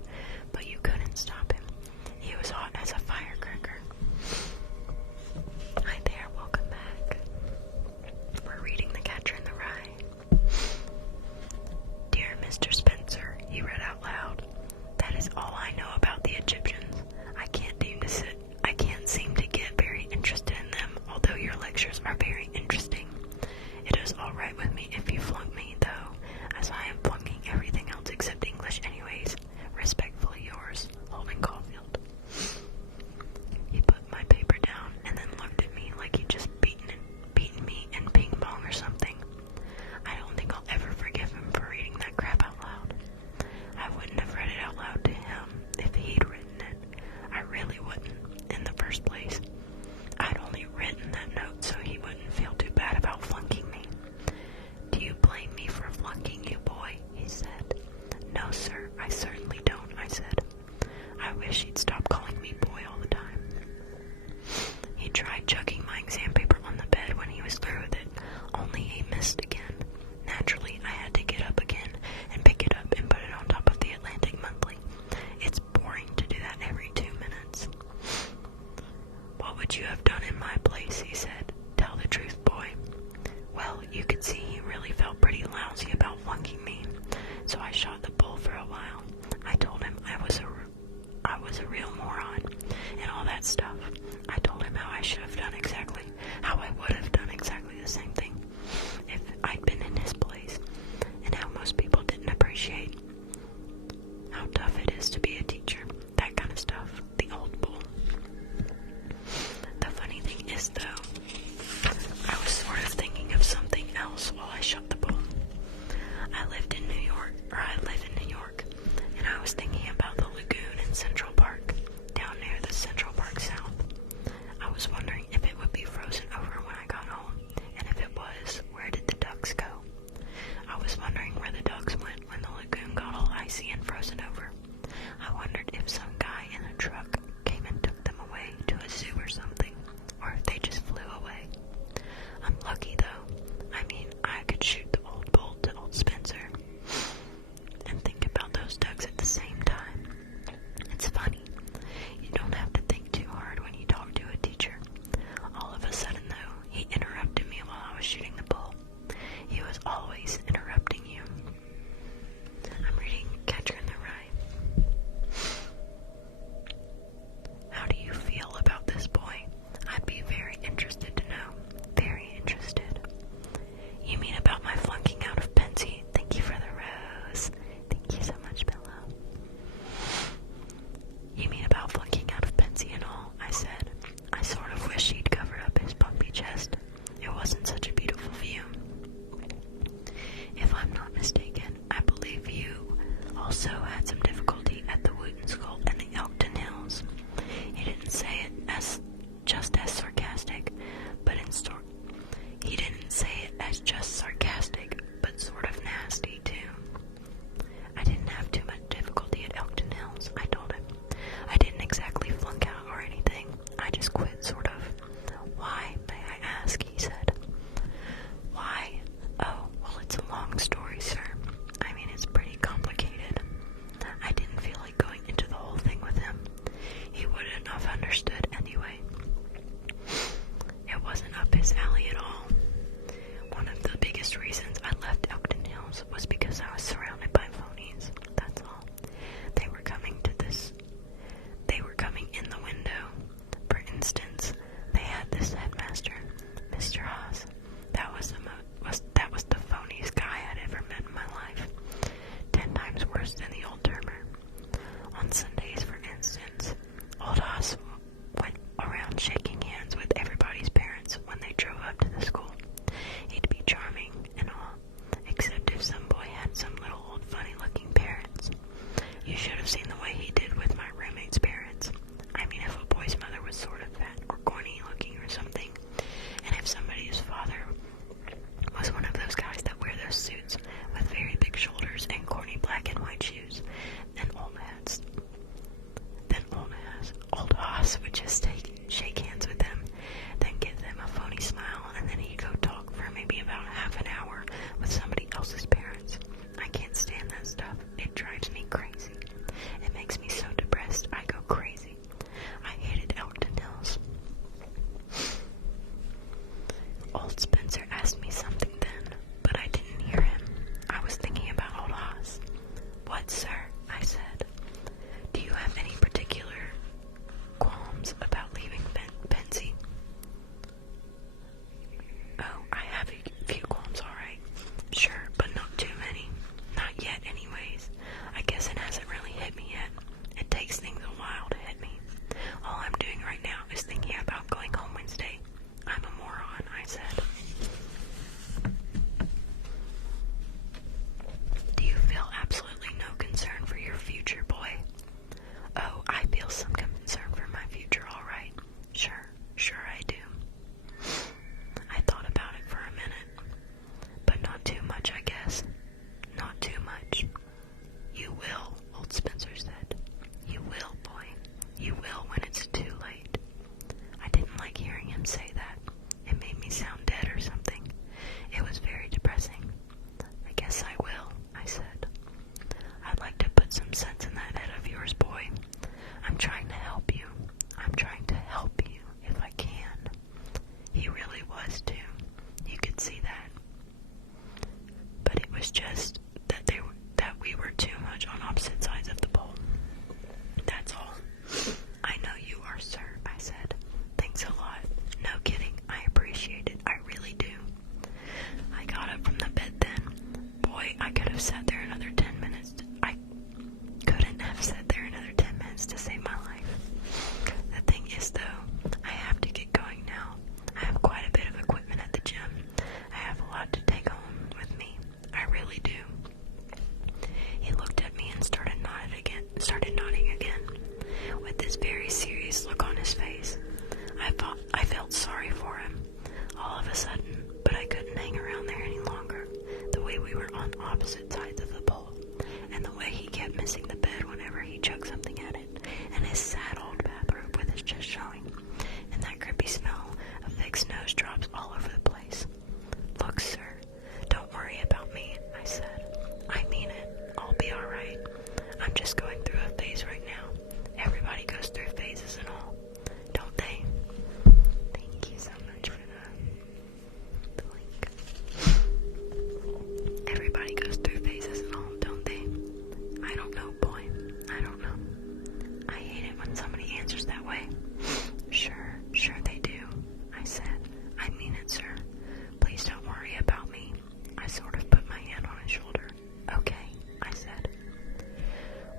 But you couldn't stop him. He was hot as a firecracker. Hi there, welcome back. We're reading The Catcher in the Rye. Dear Mr. Spencer, he read out loud. That is all I know about the Egyptians. I can't seem to get very interested in them, although your lectures are very interesting. It is all right with me if you flunk me, though, as I am flunking everything else except English anyways. Respectfully yours, Holden Caulfield. He put my paper down and then looked at me like he'd just beaten me in ping pong or something. I don't think I'll ever forgive him for reading that crap out loud. I wouldn't have read it out loud to him if he'd written it. I really wouldn't, in the first place. I'd only written that note so he wouldn't feel too bad about flunking me. Do you blame me for flunking you, boy? He said. No, sir, I certainly don't, I said. I wish he'd stop calling me boy all the time. He tried chucking my exam paper on the bed when he was through with it, only he missed again. Naturally, I had to get up again and pick it up and put it on top of the Atlantic Monthly. It's boring to do that every 2 minutes. What would you have done in my place, he said. Tell the truth, boy. Well, you could see he really felt pretty lousy about flunking me, so I shot the bull for a while. I told him I was a real moron, and all that stuff. I told him how I should have done how I would have done exactly the same thing if I'd been in his place, and how most people didn't appreciate how tough it is to be a teacher, that kind of stuff, the old bull. The funny thing is, though, or corny looking or something. And if somebody's father was one of those guys that wear those suits with very big shoulders and corny black and white shoes and old hats, then old Haas would just shake hands with them, then give them a phony smile, and then he'd go talk for maybe about half an hour with somebody else's parents. I can't stand that stuff. It drives me crazy. It makes me so depressed. I go crazy. I hated Elkton Hills. Old Spencer asked me something then, but I didn't hear him. I was thinking about old Haas. What, sir? I said. Do you have any particular qualms about leaving Betsy? Oh, I have a few qualms, alright. Sure, but not too many. Not yet, anyways. I guess it hasn't really hit me yet. It takes things a while to hit me. All I'm doing right now is thinking about going home Wednesday. I'm a moron, I said. Do you feel absolutely no concern for your future, boy? Oh, I feel some concern for my future, all right. Sure I do. I thought about it for a minute, but not too much, I guess. Not too much. You will, old Spencer said. You will, boy. You will when it's too late. I didn't like hearing him say that. It made me sound dead or something. It was very depressing. I guess I will, I said. I'd like to put some sense in that head of yours, boy. I'm trying to help you. I'm trying to help you if I can. He really was, too. You could see that. But it was just that we were too much on opposite sides of the pole. That's all. I know you are, sir, I said. Thanks a lot. No kidding. I appreciate it. I really do. I got up from the bed then. Boy, I could have sat there another 10 minutes. I couldn't have sat there another 10 minutes to save my life. The thing is, though, I have to get going now. I have quite a bit of equipment at the gym. I have a lot to take home with me. I really do. He looked at me and started nodding again, with this very serious look on his face. I felt sorry for him, all of a sudden, but I couldn't hang around there any longer. The way we were on opposite sides of the pole, and the way he kept missing the bed whenever he chucked something at it, and his sad old bathrobe with his chest showing, and that creepy smell of Vic's nose drops all over the place. Look, sir, don't worry about me, I said. I mean it. I'll be alright. I'm just going through a phase right now. Everybody goes through phases and all, don't they? Thank you so much for the link. Everybody goes through phases and all, don't they? I don't know, boy. I don't know. I hate it when somebody answers that way. Sure they do, I said. I mean it, sir. Please don't worry about me. I sort of put my hand on his shoulder. Okay, I said.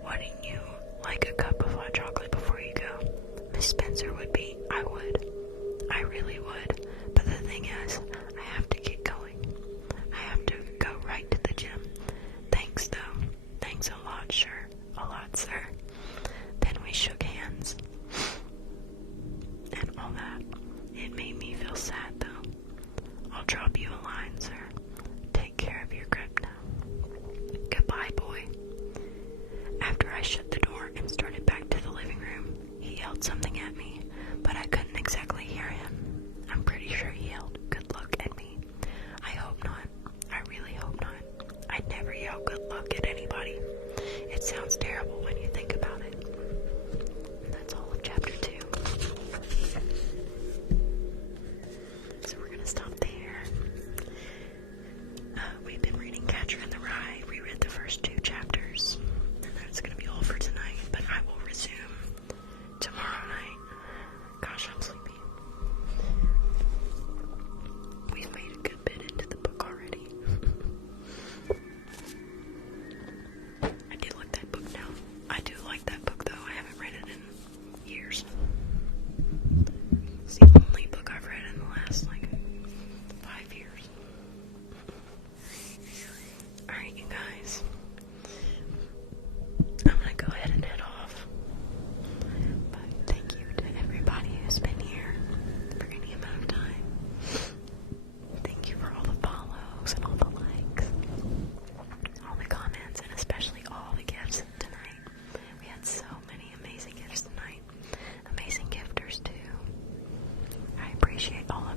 Wouldn't you like a cup of hot chocolate before you go? Miss Spencer would be. I would. I really would. But the thing is, I have to get going. I have to go right to the gym. Thanks, though. Thanks a lot, sure. A lot, sir. Then we shook hands. And all that. It made me feel sad, though. I'll drop you a line, sir. Take care of your grip now. Goodbye, boy. After I shut the door and started back to the living room, he yelled something at me, but I couldn't exactly hear him. I'm pretty sure he yelled, "Good luck, appreciate all